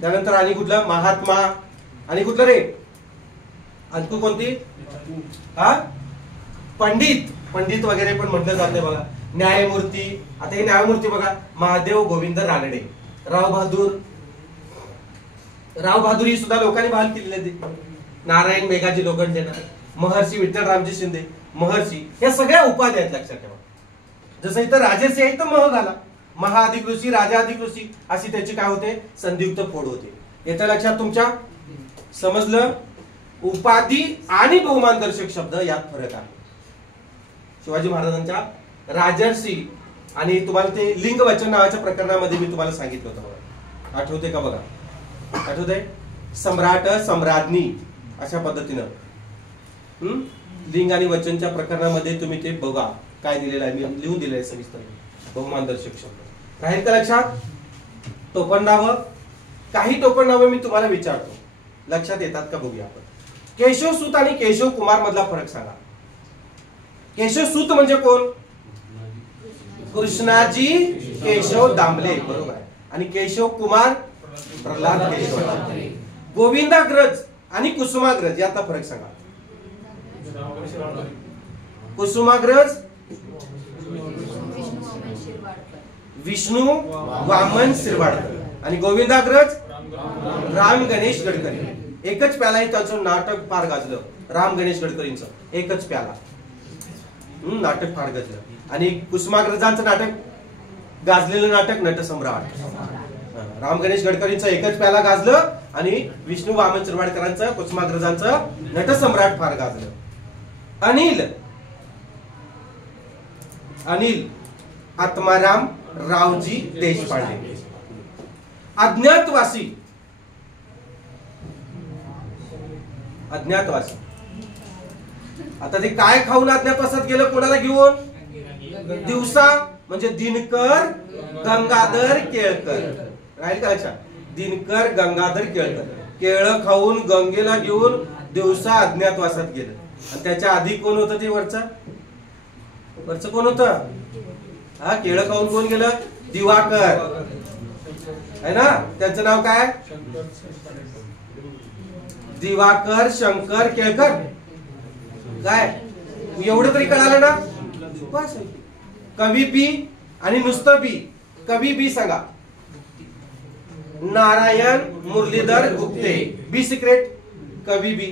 त्यानंतर आणि कुठलं महात्मा, आणि कुठलं रे आणखी कोणती, हा पंडित वगैरे पण म्हटलं जाते बघा. न्यायमूर्ती, आता हे न्यायमूर्ती बघा, महादेव गोविंद रानडे, राव बहादूर ही सुद्धा लोकांनी बहाल केलेली आहे. नारायण मेघाजी लोखंडे, महर्षी विठ्ठलरामजी शिंदे, महर्षी, या सगळ्या उपाध्या आहेत, लक्षात ठेवा. जसं इथं राजर्षी आहे तर मह झाला, महाअधिक ऋषी, राजाधिक ऋषी, अशी त्याची काय होते, संधियुक्त फोड होते. येतं लक्षात तुमच्या, समजलं. उपाधी आणि बहुमानदर्शक शब्द यात फरक आहे. शिवाजी महाराजांच्या राजर्षी आणि तुम्हाला ते लिंग वचन नावाच्या प्रकरणामध्ये मी तुम्हाला सांगितलं होतं बघा, आठवते का बघा, आठवतंय, सम्राट सम्राज्ञी अशा पद्धतीनं लिंग आणि वचनच्या प्रकरणामध्ये तुम्ही ते बघा काय दिलेलं आहे, मी लिहून दिलेलं आहे सविस्तर बहुमानदर्शक शब्द. राहील का लक्षात. टोपणनावं, काही टोपणनावं मी तुम्हाला विचारतो, लक्षात येतात का बघूया आपण. केशवसूत आणि केशव कुमार मधला फरक सांगा. केशवसूत म्हणजे कोण, कृष्णाजी केशव दामले, बरोबर आहे. आणि केशव कुमार प्रल्हाद केशव. गोविंदाग्रज आणि कुसुमाग्रज यातला फरक सांगा. कुसुमाग्रज विष्णू वामन शिरवाडकर आणि गोविंदाग्रज राम गणेश गडकरी. एकच प्याला हे त्यांचं नाटक फार गाजलं, राम गणेश गडकरींचं एकच प्याला नाटक फार गाजलं. आणि कुसुमाग्रजांचं नाटक गाजलेलं नाटक नटसम्राट. राम गणेश गडकरींचं एकच प्याला गाजलं आणि विष्णू वामन शिरवाडकरांचं कुसुमाग्रजांचं नटसम्राट फार गाजलं. अनिल आत्माराम रावजी देशपांडे. अज्ञातवासी, आता ते काय खाऊन अज्ञातवासात गेलं, कोणाला घेऊन, दिवसा, म्हणजे दिनकर गंगाधर केळकर. राहील का लक्षात, दिनकर गंगाधर केळकर. केळं खाऊन गंगेला घेऊन दिवसा अज्ञातवासात गेलं. आणि त्याच्या आधी कोण होतं, ते वरचं कोण होतं, हा केळं खाऊन कोण गेलं, दिवाकर आहे ना, त्यांचं नाव काय, दिवाकर शंकर केळकर. काय एवढं तरी कळालं ना. कवी बी आणि नुसतं बी, कवी बी सांगा, नारायण मुरलीधर गुप्ते, बी सिक्रेट, कवी बी.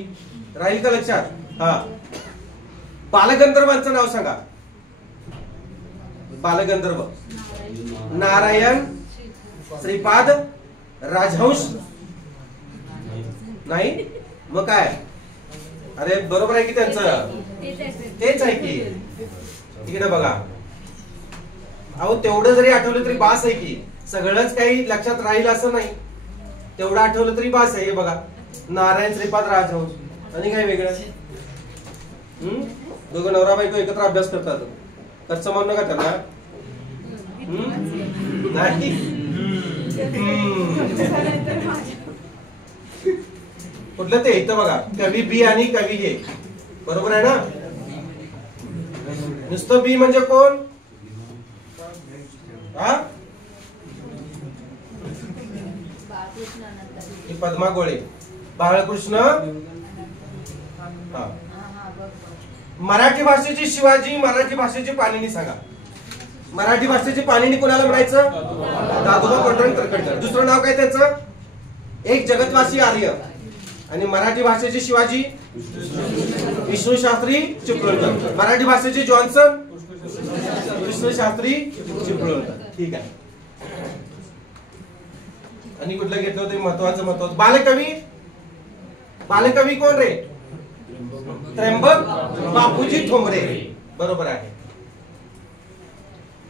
राहील का लक्षात. हा बालगंधर्वांचं नाव सांगा. बालगंधर्व नारायण श्रीपाद राजहंस. नाही मग काय, अरे बरोबर आहे की त्यांचं तेच आहे की. इकडे बघा, अहो तेवढं जरी आठवलं तरी बास आहे की. सगळंच काही लक्षात राहील असं नाही, तेवढं आठवलं तरी बास आहे. हे बघा, नारायण श्रीपाद राजहंस आणि काय वेगळं. दोघं नवरा बायको एकत्र अभ्यास करतात, कसं म्हणू नका त्यांना. नाही कुठलं ते इथं बघा, कवी बी आणि कवी हे, बरोबर आहे ना. नुसतं बी म्हणजे कोण, हा पद्मा गोळे, बाळकृष्ण. हा मराठी भाषेची शिवाजी, मराठी भाषेची पाणिनी सांगा. मराठी भाषेची पाणिनी कोणाला म्हणायचं, दादोबा पांडुरंग तरखडकर. दुसरं नाव काय त्याचं, एक जगतवासी आर्य. आणि मराठी भाषेचे शिवाजी विष्णू शास्त्री चिपळूणकर. मराठी भाषेचे जॉन्सन विष्णू शास्त्री चिपळूणकर. ठीक आहे. आणि कुठलं घेतलं होतं महत्वाचं. बालकवी कोण रे, त्र्यंबक बापूजी ठोंबरे, बरोबर आहे.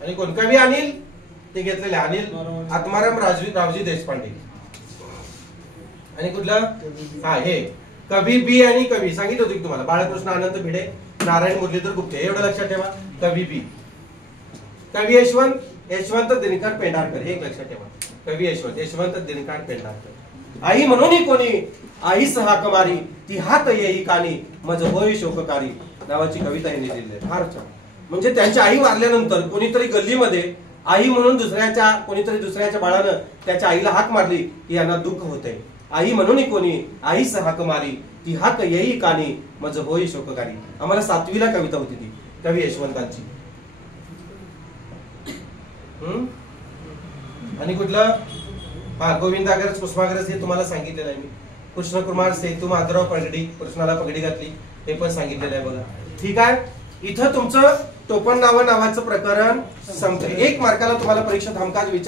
आणि कोण, कवी अनिल, ते घेतलेले अनिल आत्माराम रावजी देशपांडे. आणि कुठलं, हा हे कवी बी आणि कवी सांगितलं होतं की तुम्हाला, बाळकृष्ण अनंत भिडे, नारायण मुरलीधर गुप्ते, एवढं लक्षात ठेवा. कवी बी, कवी यशवंत दिनकर पेंढारकर, हे एक लक्षात ठेवा. कवी यशवंत दिनकर पेंढारकर. आई म्हणून कोणी आईस हाक मारी, ती हात येई कानी, मज होय शोककारी नावाची कविता यांनी लिहिली आहे. फार छान. म्हणजे त्यांची आई वारल्यानंतर कोणीतरी गल्लीमध्ये आई म्हणून कोणीतरी दुसऱ्याच्या बाळानं त्याच्या आईला हाक मारली की यांना दुःख होतंय. आई म्हणून कोणी आईस हाक मारी, ती हाक येई कानी, मज होय शोककारी. आम्हाला 7वीला कविता होती ती कवी यशवंतांची. आणि कुठलं, गोविंदाग्रज कुसुमाग्रज हे तुम्हाला सांगितलेलं आहे मी. कृष्णकुमार सेतू माधवराव पगडी, कृष्णाला पगडी घातली, हे पण सांगितलेलं आहे बघा. ठीक आहे. इथं तुमचं टोपण नावं नावाचं प्रकरण संपतं. 1 मार्काला तुम्हाला परीक्षेत हमखास विचार